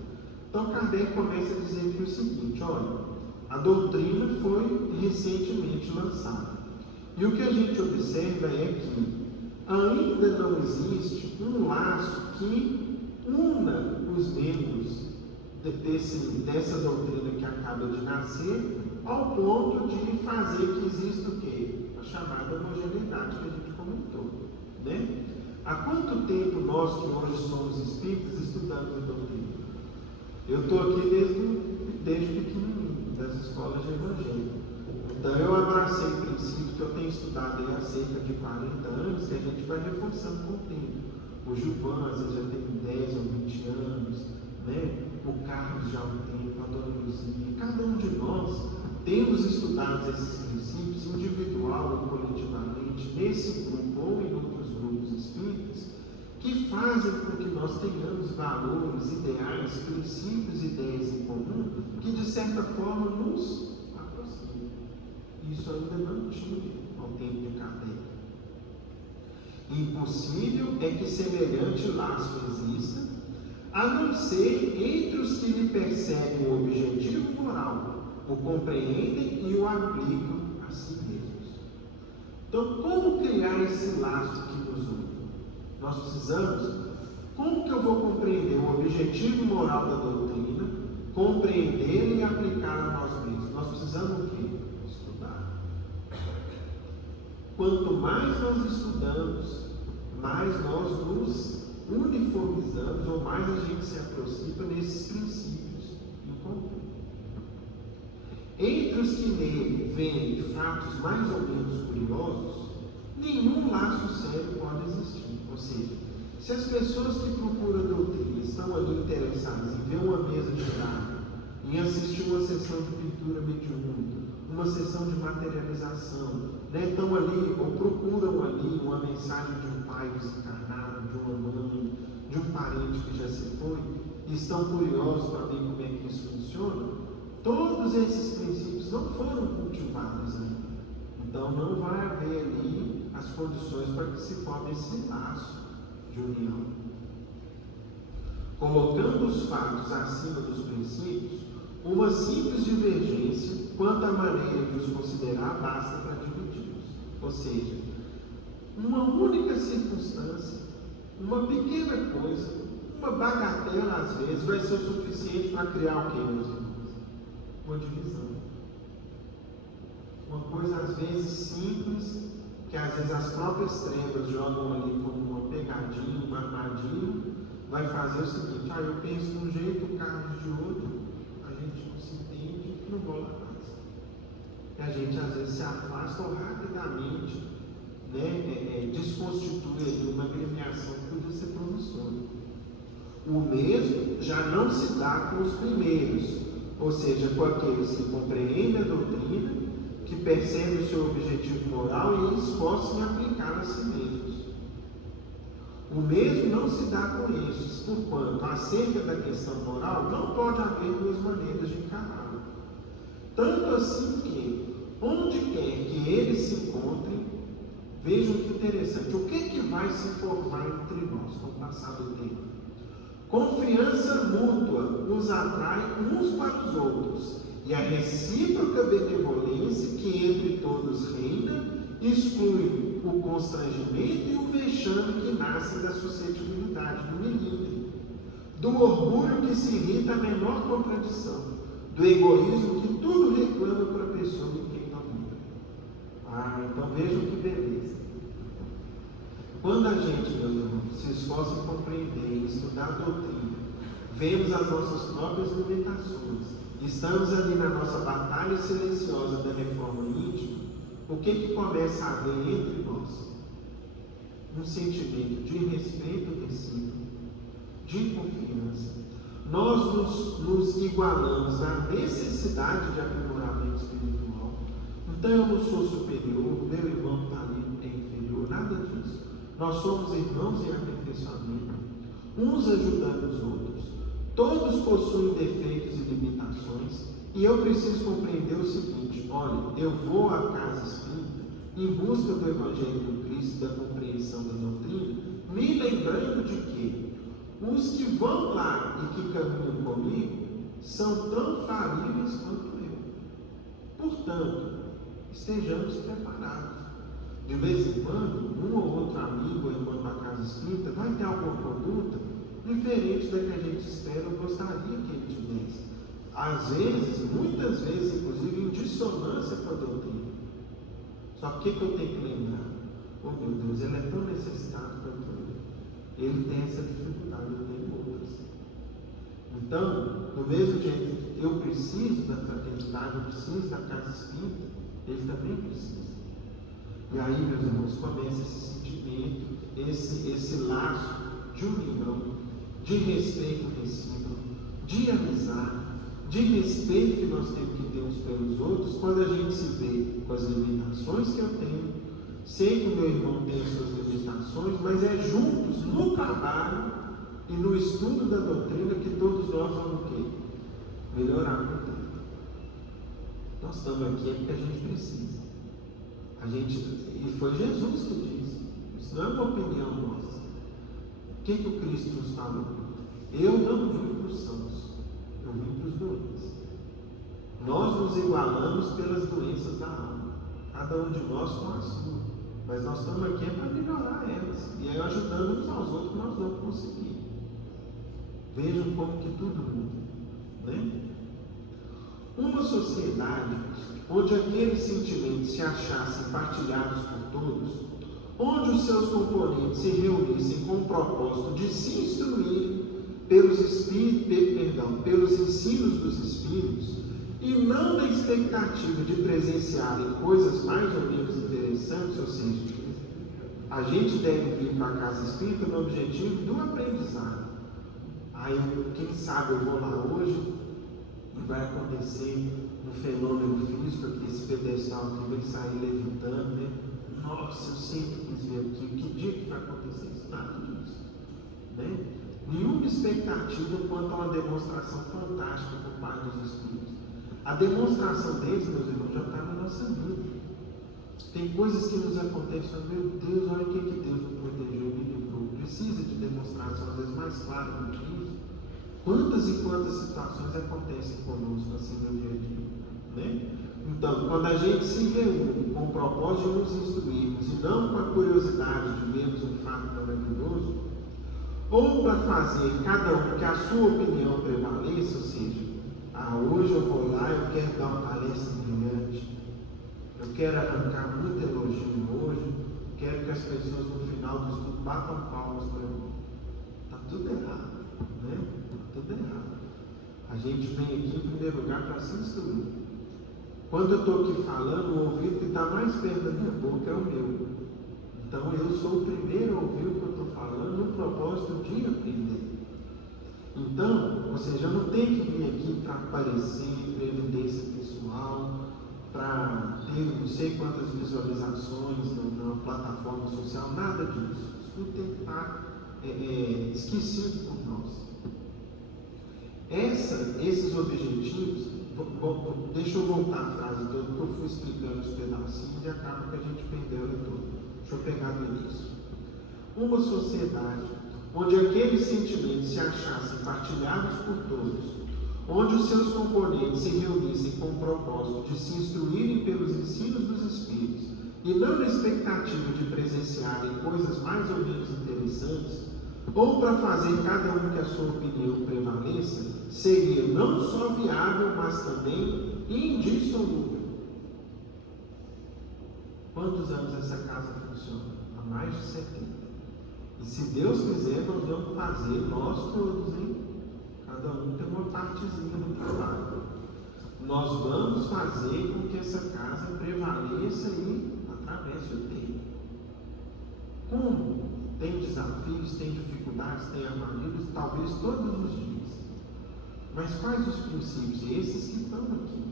Então Kardec começa a dizer aqui o seguinte: olha, a doutrina foi recentemente lançada. E o que a gente observa é que ainda não existe um laço que una os membros dessa doutrina que acaba de nascer, ao ponto de fazer que exista o quê? A chamada homogeneidade que a gente comentou, né? Há quanto tempo nós que hoje somos espíritas estudamos a doutrina? Eu estou aqui desde pequenininho, das escolas de evangelho. Então eu abracei o princípio que eu tenho estudado há cerca de 40 anos, que a gente vai reforçando com o tempo. O Gilvan, às vezes, já tem 10 ou 20 anos, né? O Carlos já há um tempo, a Dona Luzia. Cada um de nós temos estudado esses princípios, individual ou coletivamente, nesse grupo ou em outros grupos espíritas, que fazem com que nós tenhamos valores, ideais, princípios, ideias em comum, que de certa forma nos aproximam. Isso ainda não tinha ao tempo de Kardec. Impossível é que semelhante laço exista, a não ser entre os que lhe percebem o objetivo moral, o compreendem e o aplicam a si mesmos. Então, como criar esse laço que nos une? Nós precisamos, como que eu vou compreender o objetivo moral da doutrina, compreendê-lo e aplicá-lo a nós mesmos? Nós precisamos o quê? Estudar. Quanto mais nós estudamos, mais nós nos uniformizamos, ou mais a gente se aproxima nesses princípios em comum. Entre os que nele veem fatos mais ou menos curiosos, nenhum laço sério pode existir. Ou seja, se as pessoas que procuram a doutrina estão ali interessadas em ver uma mesa de bar, em assistir uma sessão de pintura mediúnica, uma sessão de materialização, né? Estão ali ou procuram ali uma mensagem de um pai desencarnado, de uma mãe, de um parente que já se foi, e estão curiosos para ver como é que isso funciona, todos esses princípios não foram cultivados ainda. Então não vai haver ali as condições para que se forme esse laço de união. Colocando os fatos acima dos princípios, uma simples divergência quanto à maneira de os considerar basta para dividi-los. Ou seja, uma única circunstância, uma pequena coisa, uma bagatela às vezes, vai ser o suficiente para criar o que, meus irmãos? Uma divisão. Uma coisa às vezes simples, que às vezes as próprias trevas jogam ali como uma pegadinha, uma armadilha, vai fazer o seguinte: eu penso de um jeito, o Carlos de outro, a gente não se entende, não rola mais. E a gente às vezes se afasta ou rapidamente, né, desconstitui uma agremiação que podia ser promissora. O mesmo já não se dá com os primeiros, ou seja, com aqueles que compreendem a doutrina, que percebem o seu objetivo moral e eles possam aplicar a si mesmos. O mesmo não se dá com estes, porquanto, acerca da questão moral, não pode haver duas maneiras de encará-la. Tanto assim que, onde quer que eles se encontrem, vejam que interessante, o que vai se formar entre nós com o passar do tempo? Confiança mútua nos atrai uns para os outros, e a recíproca benevolência que entre todos reina exclui o constrangimento e o vexame que nascem da suscetibilidade, do melindre, do orgulho que se irrita à menor contradição, do egoísmo que tudo reclama para a pessoa de quem domina. Então vejam que beleza. Quando a gente, meus irmãos, se esforça em compreender e estudar a doutrina, vemos as nossas próprias limitações, estamos ali na nossa batalha silenciosa da reforma íntima, o que começa a haver entre nós? Um sentimento de respeito recíproco, de confiança. Nós nos igualamos na necessidade de aprimoramento espiritual. Então eu não sou superior, meu irmão está ali é inferior, nada disso. Nós somos irmãos em aperfeiçoamento, uns ajudando os outros. Todos possuem defeitos e limitações, e eu preciso compreender o seguinte: olha, eu vou à casa espírita em busca do Evangelho do Cristo, da compreensão da doutrina, me lembrando de que os que vão lá e que caminham comigo são tão falíveis quanto eu. Portanto, estejamos preparados. De vez em quando, um ou outro amigo ou irmão da casa espírita vai ter alguma conduta diferente da que a gente espera ou gostaria que ele tivesse. Às vezes, muitas vezes, inclusive, em dissonância com a doutrina. Só que o que eu tenho que lembrar? Oh meu Deus, ele é tão necessitado quanto eu. Ele tem essa dificuldade, eu tenho outras. Então, do mesmo jeito que eu preciso da fraternidade, eu preciso da casa espírita, ele também precisa. E aí, meus irmãos, começa esse sentimento, esse laço de união, de respeito recíproco, de amizade, de respeito que nós temos que ter uns pelos outros, quando a gente se vê com as limitações que eu tenho. Sei que o meu irmão tem as suas limitações, mas é juntos, no trabalho e no estudo da doutrina, que todos nós vamos o quê? Melhorar o tempo. Nós estamos aqui é porque a gente precisa. E foi Jesus que disse. Isso não é uma opinião nossa. O que o Cristo nos falou? Eu não vim para os sãos, eu vim para os doentes. Nós nos igualamos pelas doenças da alma, cada um de nós com a sua. Mas nós estamos aqui para melhorar elas, e aí ajudando uns aos outros que nós vamos conseguir. Vejam como que tudo muda, né? Uma sociedade onde aqueles sentimentos se achassem partilhados por todos, onde os seus componentes se reunissem com o propósito de se instruírem pelos ensinos dos Espíritos, e não na expectativa de presenciarem coisas mais ou menos interessantes, ou seja, a gente deve vir para a casa espírita no objetivo do aprendizado. Aí, quem sabe eu vou lá hoje e vai acontecer um fenômeno físico, que esse pedestal aqui vai sair levitando, né? Nossa, eu sempre quis ver aqui, que dia que vai acontecer isso? Nada disso, né? Nenhuma expectativa quanto a uma demonstração fantástica por parte dos Espíritos. A demonstração deles, meus irmãos, já está na nossa vida. Tem coisas que nos acontecem, meu Deus, olha o que Deus nos protegeu, me livrou. Precisa de demonstração, às vezes, mais clara do que isso. Quantas e quantas situações acontecem conosco assim no dia a dia, né? Então, quando a gente se reúne com o propósito de nos instruirmos e não com a curiosidade de vermos um fato maravilhoso, ou para fazer cada um que a sua opinião prevaleça, ou seja, hoje eu vou lá, eu quero dar uma palestra brilhante, eu quero arrancar muito elogio hoje, quero que as pessoas no final do estudo batam palmas para mim. Está tudo errado, né? Está tudo errado. A gente vem aqui em primeiro lugar para se instruir. Quando eu estou aqui falando, o ouvido que está mais perto da minha boca é o meu. Então eu sou o primeiro a ouvir o que eu estou falando no propósito de aprender. Então, ou seja, eu não tenho que vir aqui para aparecer, para evidência pessoal, para ter não sei quantas visualizações na plataforma social, nada disso. Isso tudo tem que estar esquecido por nós. Esses objetivos, deixa eu voltar a frase toda, porque eu fui explicando os pedacinhos e acaba que a gente perdeu ela toda. Deixa eu pegar do início. Uma sociedade onde aqueles sentimentos se achassem partilhados por todos, onde os seus componentes se reunissem com o propósito de se instruírem pelos ensinos dos Espíritos, e não na expectativa de presenciarem coisas mais ou menos interessantes, ou para fazer cada um que a sua opinião prevaleça, seria não só viável, mas também indissolúvel. Quantos anos essa casa funciona? Há mais de 70. E se Deus quiser, nós vamos fazer, nós todos, hein? Cada um tem uma partezinha do trabalho. Nós vamos fazer com que essa casa prevaleça e atravesse o tempo. Como? Tem desafios, tem dificuldades, tem armadilhas, talvez todos os dias. Mas quais os princípios? Esses que estão aqui.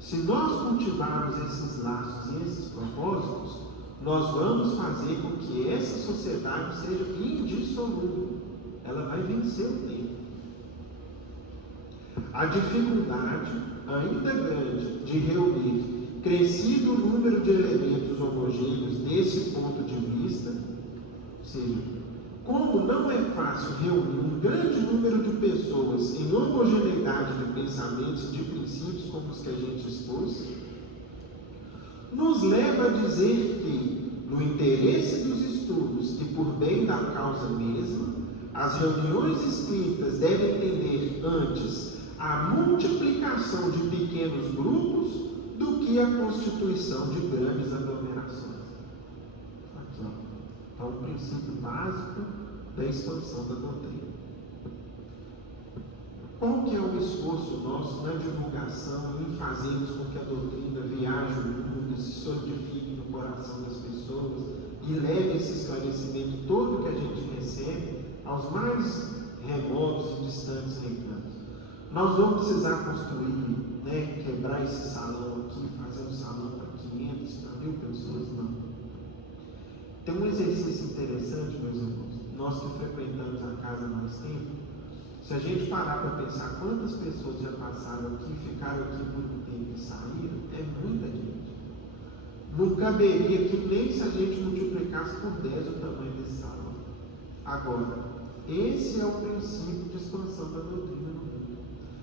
Se nós cultivarmos esses laços e esses propósitos, nós vamos fazer com que essa sociedade seja indissolúvel. Ela vai vencer o tempo. A dificuldade, ainda grande, de reunir crescido número de elementos homogêneos nesse ponto de vista, ou seja, como não é fácil reunir um grande número de pessoas em homogeneidade de pensamentos e de princípios como os que a gente expôs, nos leva a dizer que, no interesse dos estudos e por bem da causa mesma, as reuniões espíritas devem tender antes a multiplicação de pequenos grupos do que a constituição de grandes aglomerações. Aqui, ó. Então, o princípio básico da expansão da doutrina. Qual que é o esforço nosso na divulgação, em fazermos com que a doutrina viaje o mundo, se solidifique no coração das pessoas e leve esse esclarecimento todo que a gente recebe aos mais remotos e distantes recantos? Nós vamos precisar construir, quebrar esse salão aqui, fazer um salão para 500, para 1000 pessoas? Não. Tem um exercício interessante, meus irmãos, nós que frequentamos a casa há mais tempo, se a gente parar para pensar quantas pessoas já passaram aqui, ficaram aqui por um tempo e saíram, é muita gente. Não caberia aqui nem se a gente multiplicasse por 10 o tamanho desse salão. Agora, esse é o princípio de expansão da doutrina no mundo.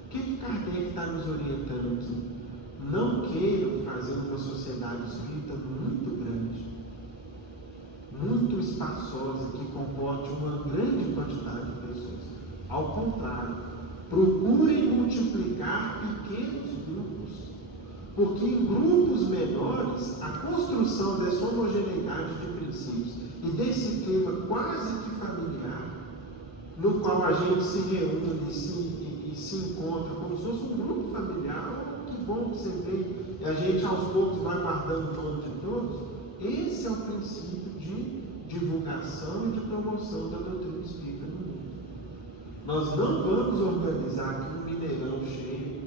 O que Kardec está nos orientando aqui? Não queiram fazer uma sociedade espírita muito grande, muito espaçosa, que comporte uma grande quantidade de pessoas. Ao contrário, procurem multiplicar pequenos grupos, porque em grupos menores, a construção dessa homogeneidade de princípios e desse clima quase que familiar, no qual a gente se reúne e se encontra como se fosse um grupo familiar, que bom que você veio, e a gente aos poucos vai guardando o nome de todos. Esse é o princípio de divulgação e de promoção da doutrina espírita no mundo. Nós não vamos organizar aqui um Mineirão cheio,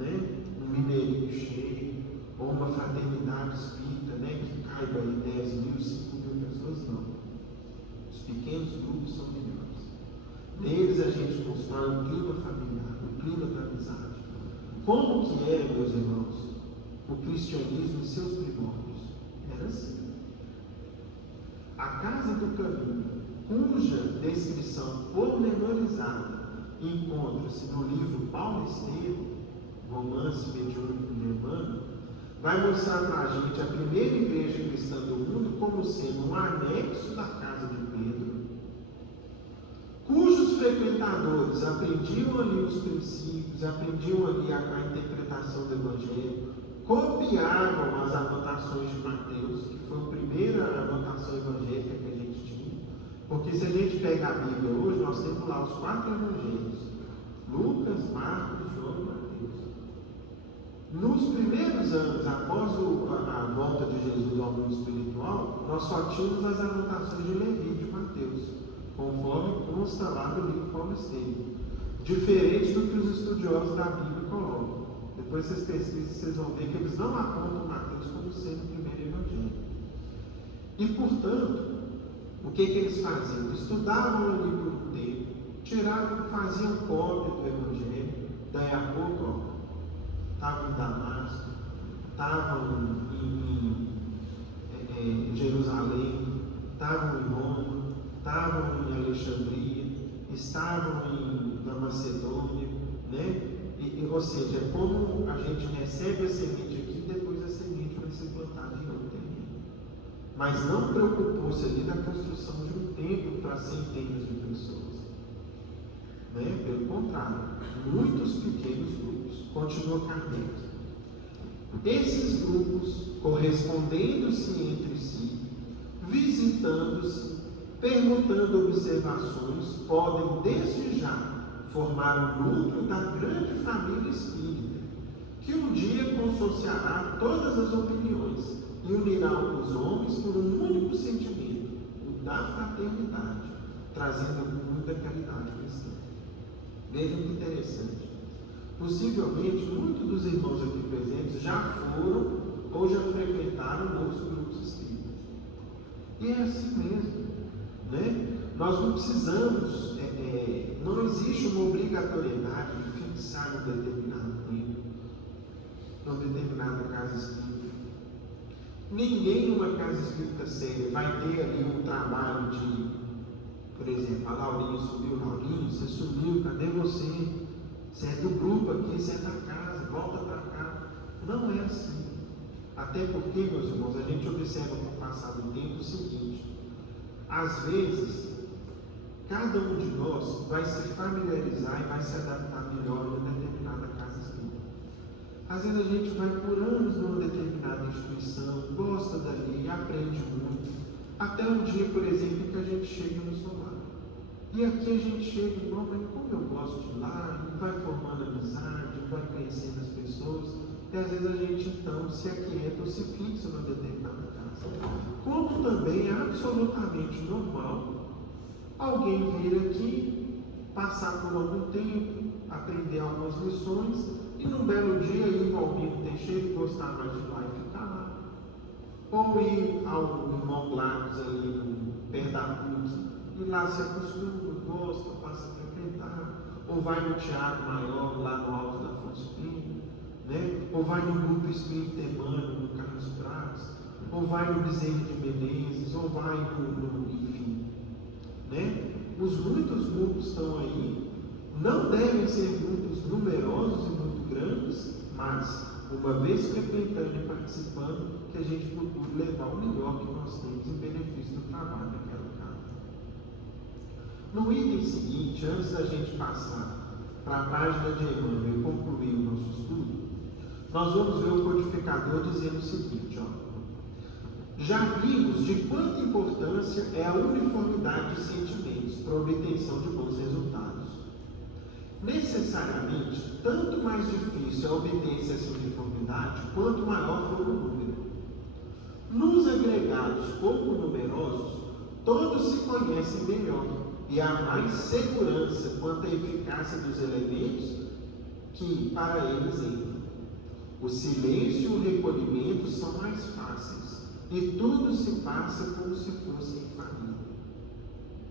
um Mineirinho cheio, ou uma fraternidade espírita, que caiba aí 10.000, 5.000 pessoas, não. Os pequenos grupos são melhores. Neles a gente constrói um clima familiar, um clima da amizade. Como que era, meus irmãos, o cristianismo em seus primórdios? Era assim. A Casa do Caminho, cuja descrição pormenorizada encontra-se no livro Paulo Estevam, Romance Mediúnico Germano, vai mostrar para a gente a primeira igreja cristã do mundo como sendo um anexo da casa de Pedro, cujos frequentadores aprendiam ali os princípios, aprendiam ali a interpretação do Evangelho, copiavam as anotações de Mateus, que foi a primeira anotação evangélica que a gente tinha, porque se a gente pega a Bíblia hoje, nós temos lá os 4 evangelhos: Lucas, Marcos, João e Mateus. Nos primeiros anos, após a volta de Jesus ao mundo espiritual, nós só tínhamos as anotações de Levi e de Mateus, conforme consta lá do livro Paulo Estevam, diferente do que os estudiosos da Bíblia colocam. Depois vocês pesquisam, vocês vão ver que eles não apontam Mateus como sendo o primeiro evangelho. E, portanto, o que eles faziam? Estudavam ali por um tempo, faziam cópia do evangelho, daí a pouco, estavam em Damasco, estavam em Jerusalém, estavam em Roma, estavam em Alexandria, estavam na Macedônia, ou seja, é como a gente recebe a semente aqui, depois a semente vai ser plantada em outro terreno. Mas não preocupou-se ali na construção de um templo para centenas de pessoas. Pelo contrário, muitos pequenos grupos. Continua Kardec. Esses grupos, correspondendo-se entre si, visitando-se perguntando observações, podem desde já formar o núcleo da grande família espírita, que um dia consociará todas as opiniões e unirá os homens por um único sentimento, o da fraternidade, trazendo muita caridade cristã. Vejam que interessante. Possivelmente, muitos dos irmãos aqui presentes já foram ou já frequentaram outros grupos espíritas. E é assim mesmo, né? Nós não precisamos, não existe uma obrigatoriedade de fixar um determinado tempo, numa determinada casa espírita. Ninguém numa casa espírita séria vai ter ali um trabalho de, por exemplo, a Laurinha subiu, Laurinha, você sumiu, cadê você? Você é do grupo aqui, você é da casa, volta para cá. Não é assim. Até porque, meus irmãos, a gente observa com o passar do tempo o seguinte: às vezes, cada um de nós vai se familiarizar e vai se adaptar melhor em uma determinada casa espírita. Às vezes a gente vai por anos numa determinada instituição, gosta dali, aprende muito, até um dia, por exemplo, que a gente chega no solar. E aqui a gente chega e fala, como eu gosto de lá, e vai formando amizade, vai conhecendo as pessoas, e às vezes a gente então se aquieta ou se fixa numa determinada casa. Como também é absolutamente normal alguém vir aqui, passar por algum tempo, aprender algumas lições, e num belo dia ir ao Albino Teixeira e gostar mais de lá e ficar lá. Ou ir ao irmão Glacos ali perto da PUC, e lá se acostuma, gosta, passa a frequentar, ou vai no teatro maior, lá no Alto da Afonso Pena, né? Ou vai no grupo Espírita Emmanuel, no Carlos Prates, ou vai no Bezerra de Menezes, ou vai no enfim, né? Os muitos grupos estão aí, não devem ser grupos numerosos e muito grandes, mas, uma vez frequentando e participando, que a gente procure levar o melhor que nós temos em benefício do trabalho daquela casa. No item seguinte, antes da gente passar para a página de Emmanuel e concluir o nosso estudo, nós vamos ver o codificador dizendo o seguinte, já vimos de quanta importância é a uniformidade de sentimentos para a obtenção de bons resultados. Necessariamente, tanto mais difícil é obter essa uniformidade, quanto maior for o número. Nos agregados pouco numerosos, todos se conhecem melhor, e há mais segurança quanto à eficácia dos elementos que para eles entram. O silêncio e o recolhimento são mais fáceis, e tudo se passa como se fosse em família.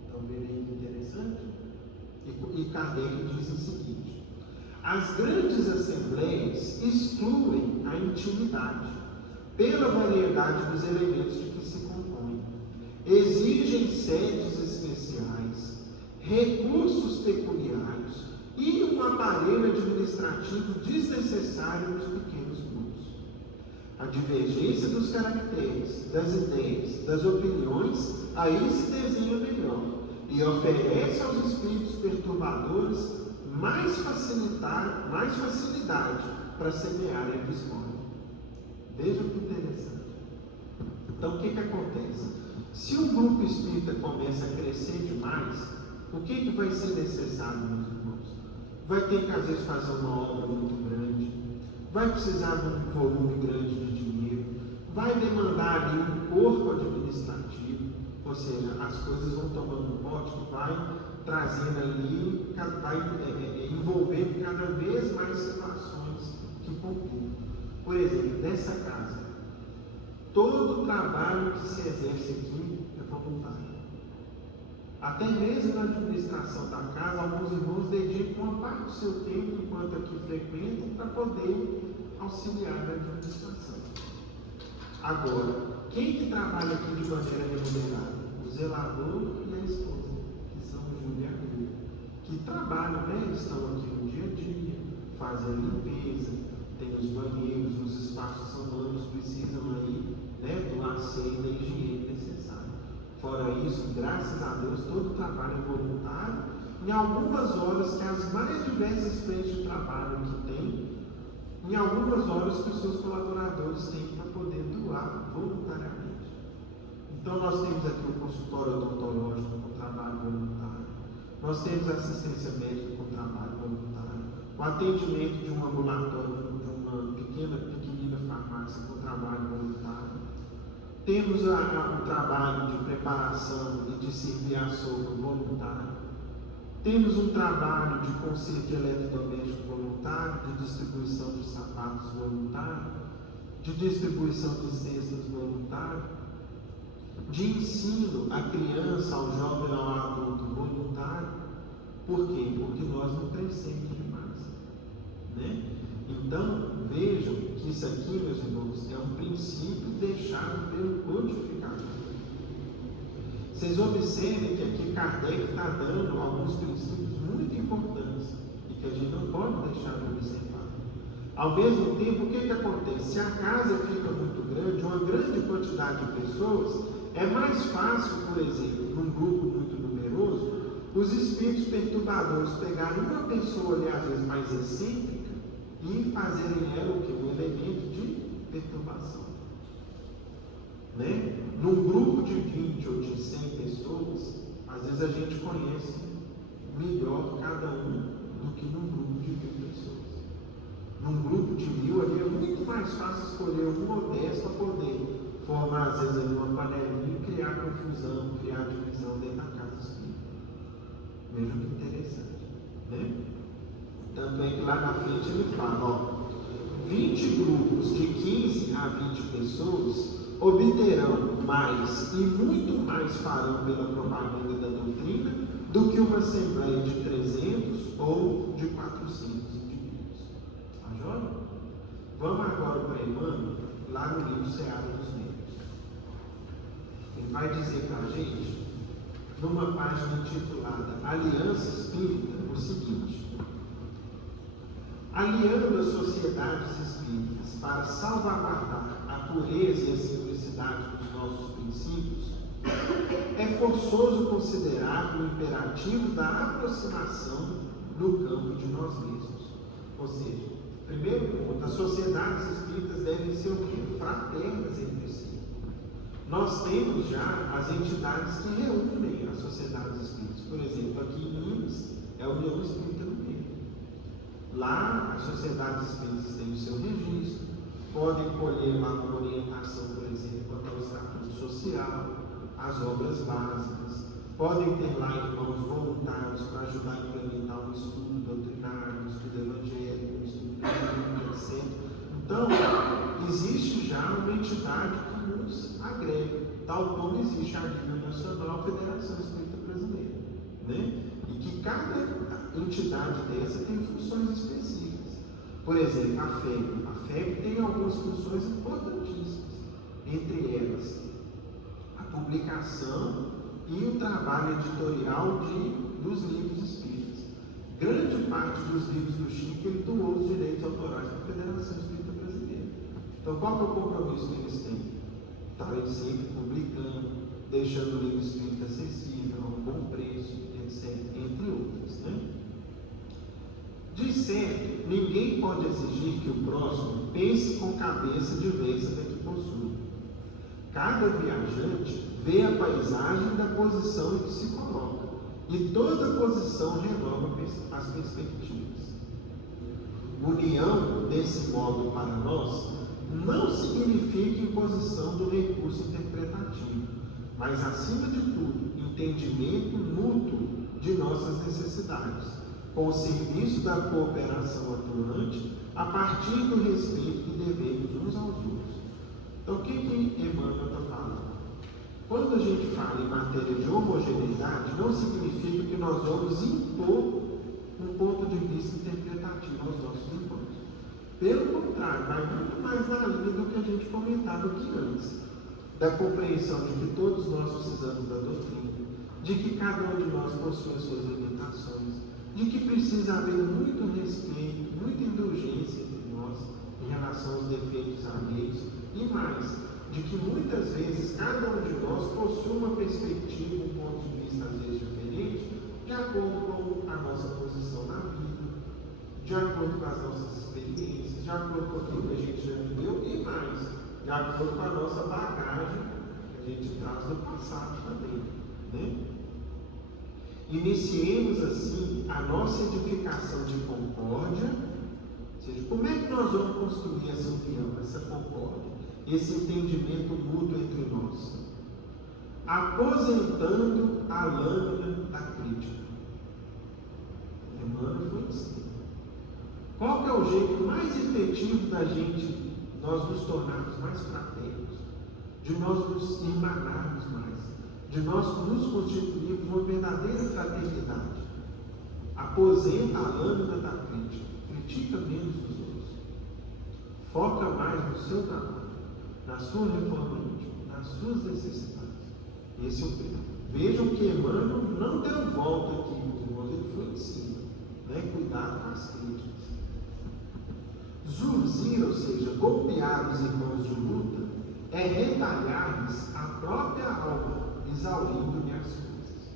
Então, verem interessante? E Kardec diz o seguinte: as grandes assembleias excluem a intimidade, pela variedade dos elementos de que se compõem, exigem sedes especiais, recursos peculiares e um aparelho administrativo desnecessário nos pequenos grupos. A divergência dos caracteres, das ideias, das opiniões, aí se desenha melhor e oferece aos espíritos perturbadores mais facilidade para semearem a discórdia. Vejam que interessante. Então, o que acontece? Se um grupo espírita começa a crescer demais, o que vai ser necessário, meus irmãos? Vai ter que, às vezes, fazer uma obra muito grande, vai precisar de um volume grande de dinheiro, vai demandar ali um corpo administrativo, ou seja, as coisas vão tomando um pote que vai trazendo ali, vai envolvendo cada vez mais situações que complicam. Por exemplo, nessa casa, todo o trabalho que se exerce aqui é voluntário. Até mesmo na administração da casa, alguns irmãos dedicam uma parte do seu tempo, enquanto aqui frequentam, para poder auxiliar na administração. Agora, quem que trabalha aqui de maneira remunerada? O zelador e a esposa, que são o Júlio e a Rita, que trabalham, né? Eles estão aqui no dia a dia, fazem a limpeza, tem os banheiros, os espaços são amplos, precisam aí, né, do asseio e da higiene necessária. Fora isso, graças a Deus, todo o trabalho é voluntário, em algumas horas que as mais diversas frentes de trabalho que tem, em algumas horas que os seus colaboradores têm para poder doar voluntariamente. Então nós temos aqui o consultório odontológico com trabalho voluntário, nós temos assistência médica com trabalho voluntário, o atendimento de um ambulatório, de uma pequenina farmácia com trabalho voluntário, temos o trabalho de preparação e de servir a sopa voluntário, temos um trabalho de conserto de eletrodoméstico voluntário, de distribuição de sapatos voluntário, de distribuição de cestas voluntário, de ensino à criança, ao jovem, ao adulto voluntário. Por quê? Porque nós não crescemos demais, né? Então, vejam que isso aqui, meus irmãos, é um princípio deixado pelo codificador. Vocês observem que aqui Kardec está dando alguns princípios muito importantes e que a gente não pode deixar de observar. Ao mesmo tempo, o que acontece? Se a casa fica muito grande, uma grande quantidade de pessoas, é mais fácil, por exemplo, num grupo muito numeroso, os espíritos perturbadores pegarem uma pessoa ali, às vezes mais excêntrica, e fazerem ela o que? Um elemento de perturbação. Né? Num grupo de 20 ou de 100 pessoas, às vezes a gente conhece melhor cada um do que num grupo de 1000 pessoas. Num grupo de 1000 ali é muito mais fácil escolher um ou 10 para poder formar, às vezes, ali uma panelinha e criar confusão, criar divisão dentro da casa espírita. Vejam que interessante, né? Tanto é que lá na frente ele fala, ó, 20 grupos de 15 a 20 pessoas obterão mais e muito mais farão pela propaganda da doutrina do que uma assembleia de 300 ou de 400 indivíduos. Tá joia? Vamos agora para Emmanuel, lá no livro Seara dos Membros. Ele vai dizer para a gente, numa página intitulada Aliança Espírita, o seguinte: aliando as sociedades espíritas para salvaguardar a pureza e a simplicidade dos nossos princípios, é forçoso considerar o imperativo da aproximação no campo de nós mesmos. Ou seja, primeiro ponto, as sociedades espíritas devem ser o quê? Fraternas entre si. Nós temos já as entidades que reúnem as sociedades espíritas. Por exemplo, aqui em Minas é a União Espírita do Meio. Lá, as sociedades espíritas têm o seu registro, podem colher lá uma orientação, por exemplo, quanto ao estatuto social, as obras básicas, podem ter lá irmãos voluntários para ajudar a implementar um estudo doutrinário, um estudo evangélico, um estudo bíblico, etc. Então, existe já uma entidade que nos agrega, tal como existe a nível nacional a Federação Espírita Brasileira, né? E que cada entidade dessa tem funções específicas. Por exemplo, a FEB tem algumas funções importantíssimas, entre elas a publicação e o trabalho editorial dos livros espíritas. Grande parte dos livros do Chico ele doou os direitos autorais para a Federação Espírita Brasileira. Então, qual é o compromisso que eles têm? Estarem sempre publicando, deixando o livro espírita acessível, a um bom preço, etc., entre outros, né? De certo, ninguém pode exigir que o próximo pense com cabeça diversa da que possui. Cada viajante vê a paisagem da posição em que se coloca, e toda posição renova as perspectivas. União, desse modo, para nós, não significa imposição do recurso interpretativo, mas, acima de tudo, entendimento mútuo de nossas necessidades, com o serviço da cooperação atuante, a partir do respeito que devemos uns aos outros. Então, o que Emmanuel está falando? Quando a gente fala em matéria de homogeneidade, não significa que nós vamos impor um ponto de vista interpretativo aos nossos irmãos. Pelo contrário, vai muito mais na linha do que a gente comentava aqui antes, da compreensão de que todos nós precisamos da doutrina, de que cada um de nós possui as suas limitações, de que precisa haver muito respeito, muita indulgência entre nós em relação aos defeitos alheios, e mais, de que muitas vezes cada um de nós possui uma perspectiva, um ponto de vista às vezes diferente, de acordo com a nossa posição na vida, de acordo com as nossas experiências, de acordo com aquilo que a gente já viveu, e mais, de acordo com a nossa bagagem que a gente traz do passado também, né? Iniciemos assim a nossa edificação de concórdia, ou seja, como é que nós vamos construir essa união, essa concórdia, esse entendimento mútuo entre nós? Aposentando a lâmina da crítica. Emmanuel foi assim. Qual que é o jeito mais efetivo da gente, nós nos tornarmos mais fraternos, de nós nos irmanarmos mais, de nós nos constituirmos uma verdadeira fraternidade? Aposenta a lâmina da crítica, critica menos os outros, foca mais no seu trabalho, na sua reforma íntima, nas suas necessidades. Esse é o tema. Vejam que Emmanuel não deu volta aqui, meus irmãos, ele foi em cima, né? Cuidado com as críticas. Zurzir, ou seja, golpear os irmãos de luta, é retalhar-lhes a própria alma, exaurindo-lhe as forças.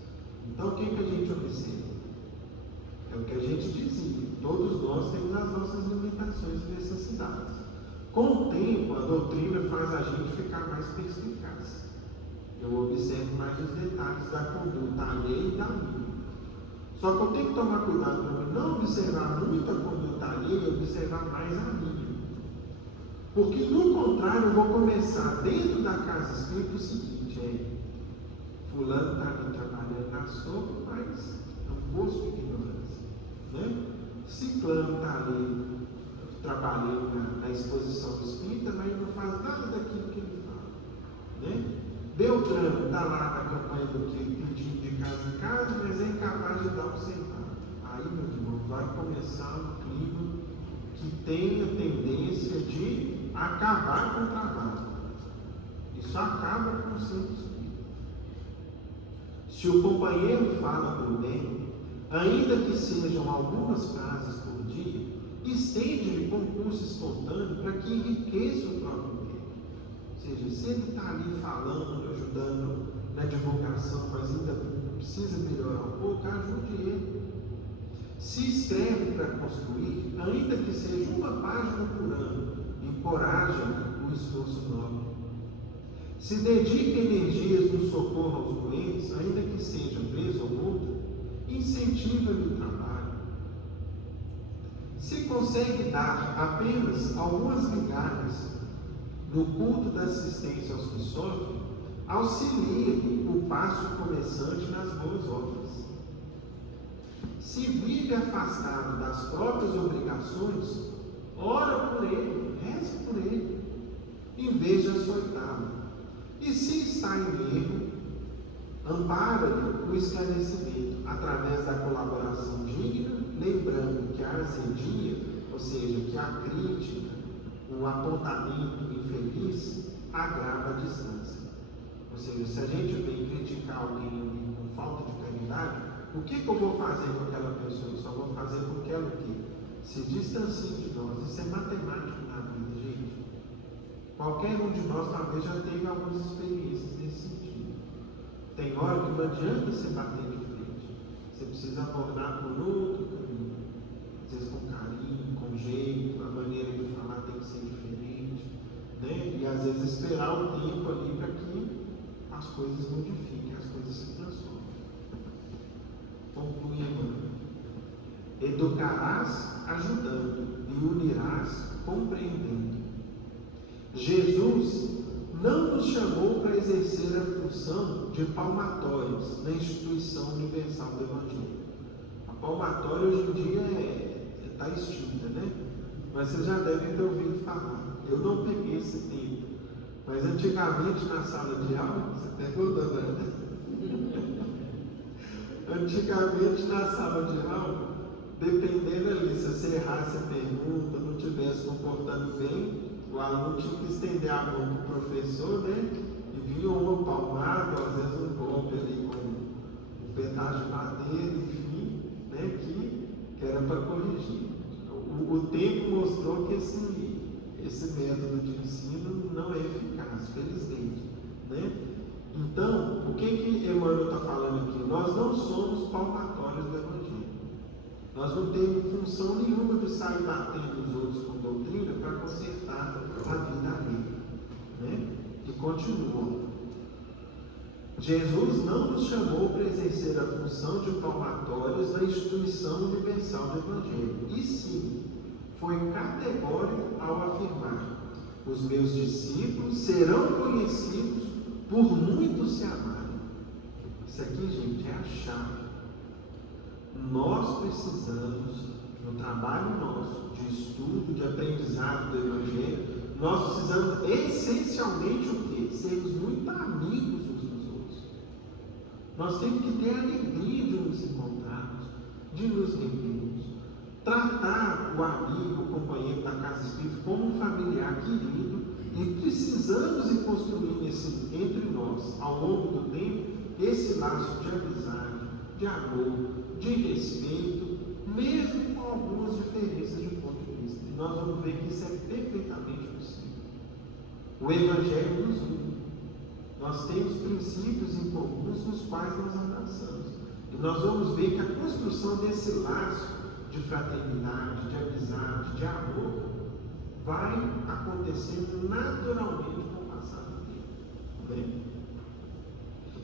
Então, o que a gente observa? É o que a gente dizia, todos nós temos as nossas limitações e necessidades. Com o tempo, a doutrina faz a gente ficar mais perspicaz. Eu observo mais os detalhes da conduta alheia e da minha. Só que eu tenho que tomar cuidado para mim não observar muito a conduta alheia e observar mais a minha. Porque, no contrário, eu vou começar dentro da casa espírita o seguinte: fulano está ali trabalhando na sopa, mas é um gosto de ignorância, né? Ciclano está ali trabalhando na exposição espírita, mas não faz nada daquilo que ele fala, né? Beltrano está lá na campanha do que pedindo de casa em casa, mas é incapaz de dar um centavo. Aí, meus irmãos, vai começar um clima que tem a tendência de acabar com o trabalho. Isso acaba com o centro espírita. Se o companheiro fala por bem, ainda que sejam algumas frases por dia, estende-lhe concurso espontâneo para que enriqueça o próprio tempo. Ou seja, se ele está ali falando, ajudando na divulgação, mas ainda precisa melhorar um pouco, ajude ele. Se escreve para construir, ainda que seja uma página por ano, encoraja o esforço nobre. Se dedica energias no socorro aos doentes, ainda que seja preso ou multa, incentiva-lhe o trabalho. Se consegue dar apenas algumas migalhas no culto da assistência aos que sofrem, auxilia o passo começante nas boas obras. Se vive afastado das próprias obrigações, ora por ele, reze por ele, em vez de açoitá-lo. E se está em erro, ampara-lhe o esclarecimento através da colaboração digna, lembrando que a arzedia, ou seja, que a crítica, o apontamento infeliz, agrava a distância. Ou seja, se a gente vem criticar alguém com falta de caridade, o que eu vou fazer com aquela pessoa? Eu só vou fazer com que ela se distancie de nós. Isso é matemático na vida, gente. Qualquer um de nós talvez já teve algumas experiências nesse sentido. Tem hora que não adianta você bater de frente. Você precisa abordar por outro caminho. Às vezes com carinho, com jeito, a maneira de falar tem que ser diferente, né? E às vezes esperar o tempo ali para que as coisas modifiquem, as coisas se transformem. Conclui, Emmanuel. Educarás ajudando e unirás compreendendo. Jesus não nos chamou para exercer a função de palmatórios na instituição universal do Evangelho. A palmatória hoje em dia está extinta, né? Mas vocês já devem ter ouvido falar. Eu não peguei esse tempo, mas antigamente na sala de aula, você pegou, dona Ana? Antigamente na sala de aula, dependendo ali, se você errasse a pergunta, não estivesse comportando bem, o aluno tinha que estender a mão para o professor, né? E vinha uma palmada, às vezes um golpe ali com um pedaço de madeira, enfim, né? Que era para corrigir. O tempo mostrou que esse método de ensino não é eficaz, felizmente, né? Então, o que Emmanuel está falando aqui? Nós não somos palmatórios do Evangelho. Nós não temos função nenhuma de sair batendo os outros com doutrina para consertar a vida alheia, né? E continua. Jesus não nos chamou para exercer a função de palmatórios na instituição universal do Evangelho. E sim, foi categórico ao afirmar: os meus discípulos serão conhecidos por muitos se amarem. Isso aqui, gente, é a chave. Nós precisamos, no trabalho nosso, de estudo, de aprendizado do Evangelho, nós precisamos essencialmente o quê? Sermos muito amigos uns dos outros. Nós temos que ter a alegria de nos encontrarmos, de nos reunirmos, tratar o amigo, o companheiro da casa espírita como um familiar querido, e precisamos ir construindo entre nós, ao longo do tempo, esse laço de amizade, de amor, de respeito, mesmo com algumas diferenças de ponto de vista. E nós vamos ver que isso é perfeitamente possível. O Evangelho nos une. Nós temos princípios em comuns nos quais nós abraçamos. E nós vamos ver que a construção desse laço de fraternidade, de amizade, de amor, vai acontecendo naturalmente com o passar do tempo. Né?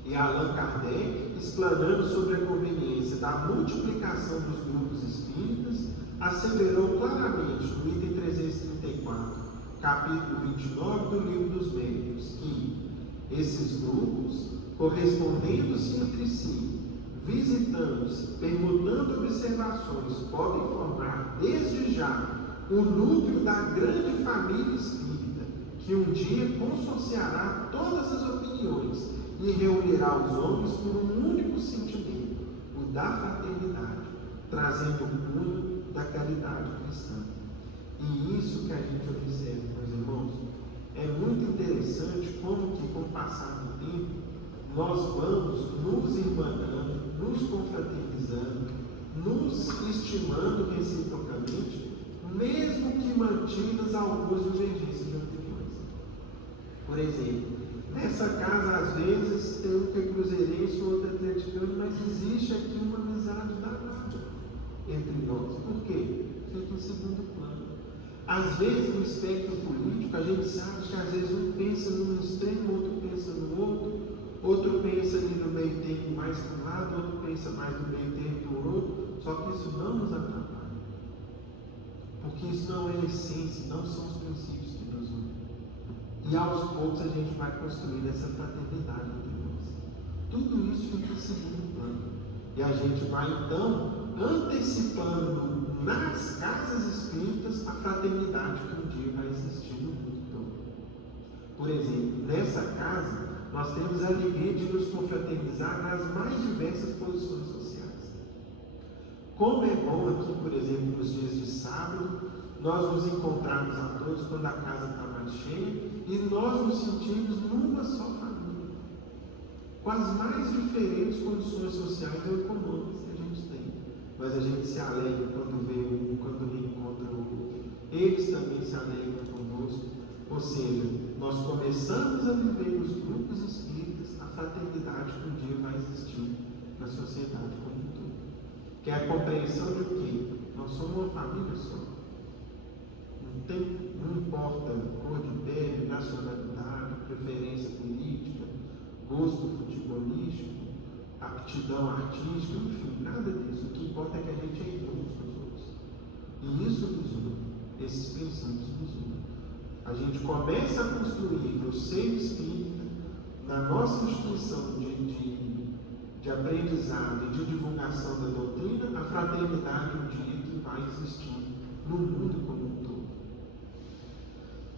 E Allan Kardec, explanando sobre a conveniência da multiplicação dos grupos espíritas, asseverou claramente no item 334, capítulo 29 do Livro dos Médiuns, que esses grupos, correspondendo-se entre si, visitando-se, permutando observações, podem formar desde já o núcleo da grande família espírita, que um dia consociará todas as opiniões e reunirá os homens por um único sentimento, o da fraternidade, trazendo o cunho da caridade cristã. E isso que a gente observa, meus irmãos, é muito interessante como que, com o passar do tempo, nós vamos nos irmanando, nos confraternizando, nos estimando reciprocamente, mesmo que mantidas algumas divergências de opiniões. Por exemplo, nessa casa, às vezes, tem um que é cruzeirense, o outro é atleticano, mas existe aqui uma amizade danada entre nós. Por quê? Fica em segundo plano. Às vezes, no espectro político, a gente sabe que às vezes um pensa num extremo, outro pensa no outro pensa ali no meio termo mais para um lado, outro pensa mais no meio termo para o outro, só que isso não nos atrapalha. Porque isso não é a essência, não são os princípios que nos unem. E aos poucos a gente vai construindo essa fraternidade entre nós. Tudo isso fica em segundo plano. E a gente vai então antecipando nas casas espíritas a fraternidade que um dia vai existir no mundo todo. Por exemplo, nessa casa nós temos a alegria de nos confraternizar nas mais diversas posições sociais. Como é bom aqui, por exemplo, nos dias de sábado, nós nos encontrarmos a todos quando a casa está mais cheia e nós nos sentimos numa só família, com as mais diferentes condições sociais e econômicas que a gente tem. Mas a gente se alegra quando vê um, quando reencontra o outro. Eles também se alegram conosco. Ou seja, nós começamos a viver nos grupos espíritas a fraternidade que um dia vai existir na sociedade como um todo. Que é a compreensão de quê? Nós somos uma família só. Não importa cor de pele, nacionalidade, preferência política, gosto futebolístico, aptidão artística, enfim, nada disso. O que importa é que a gente é irmão uns dos outros. E isso nos une, esses princípios nos unem. A gente começa a construir no seio espírita, na nossa instituição de aprendizado e de divulgação da doutrina, a fraternidade um dia que vai existir no mundo como um todo.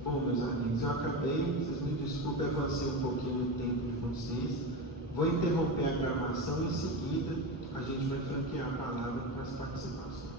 Bom, meus amigos, eu acabei, vocês me desculpem, avancei um pouquinho no tempo de vocês. Vou interromper a gravação e em seguida a gente vai franquear a palavra para as participações.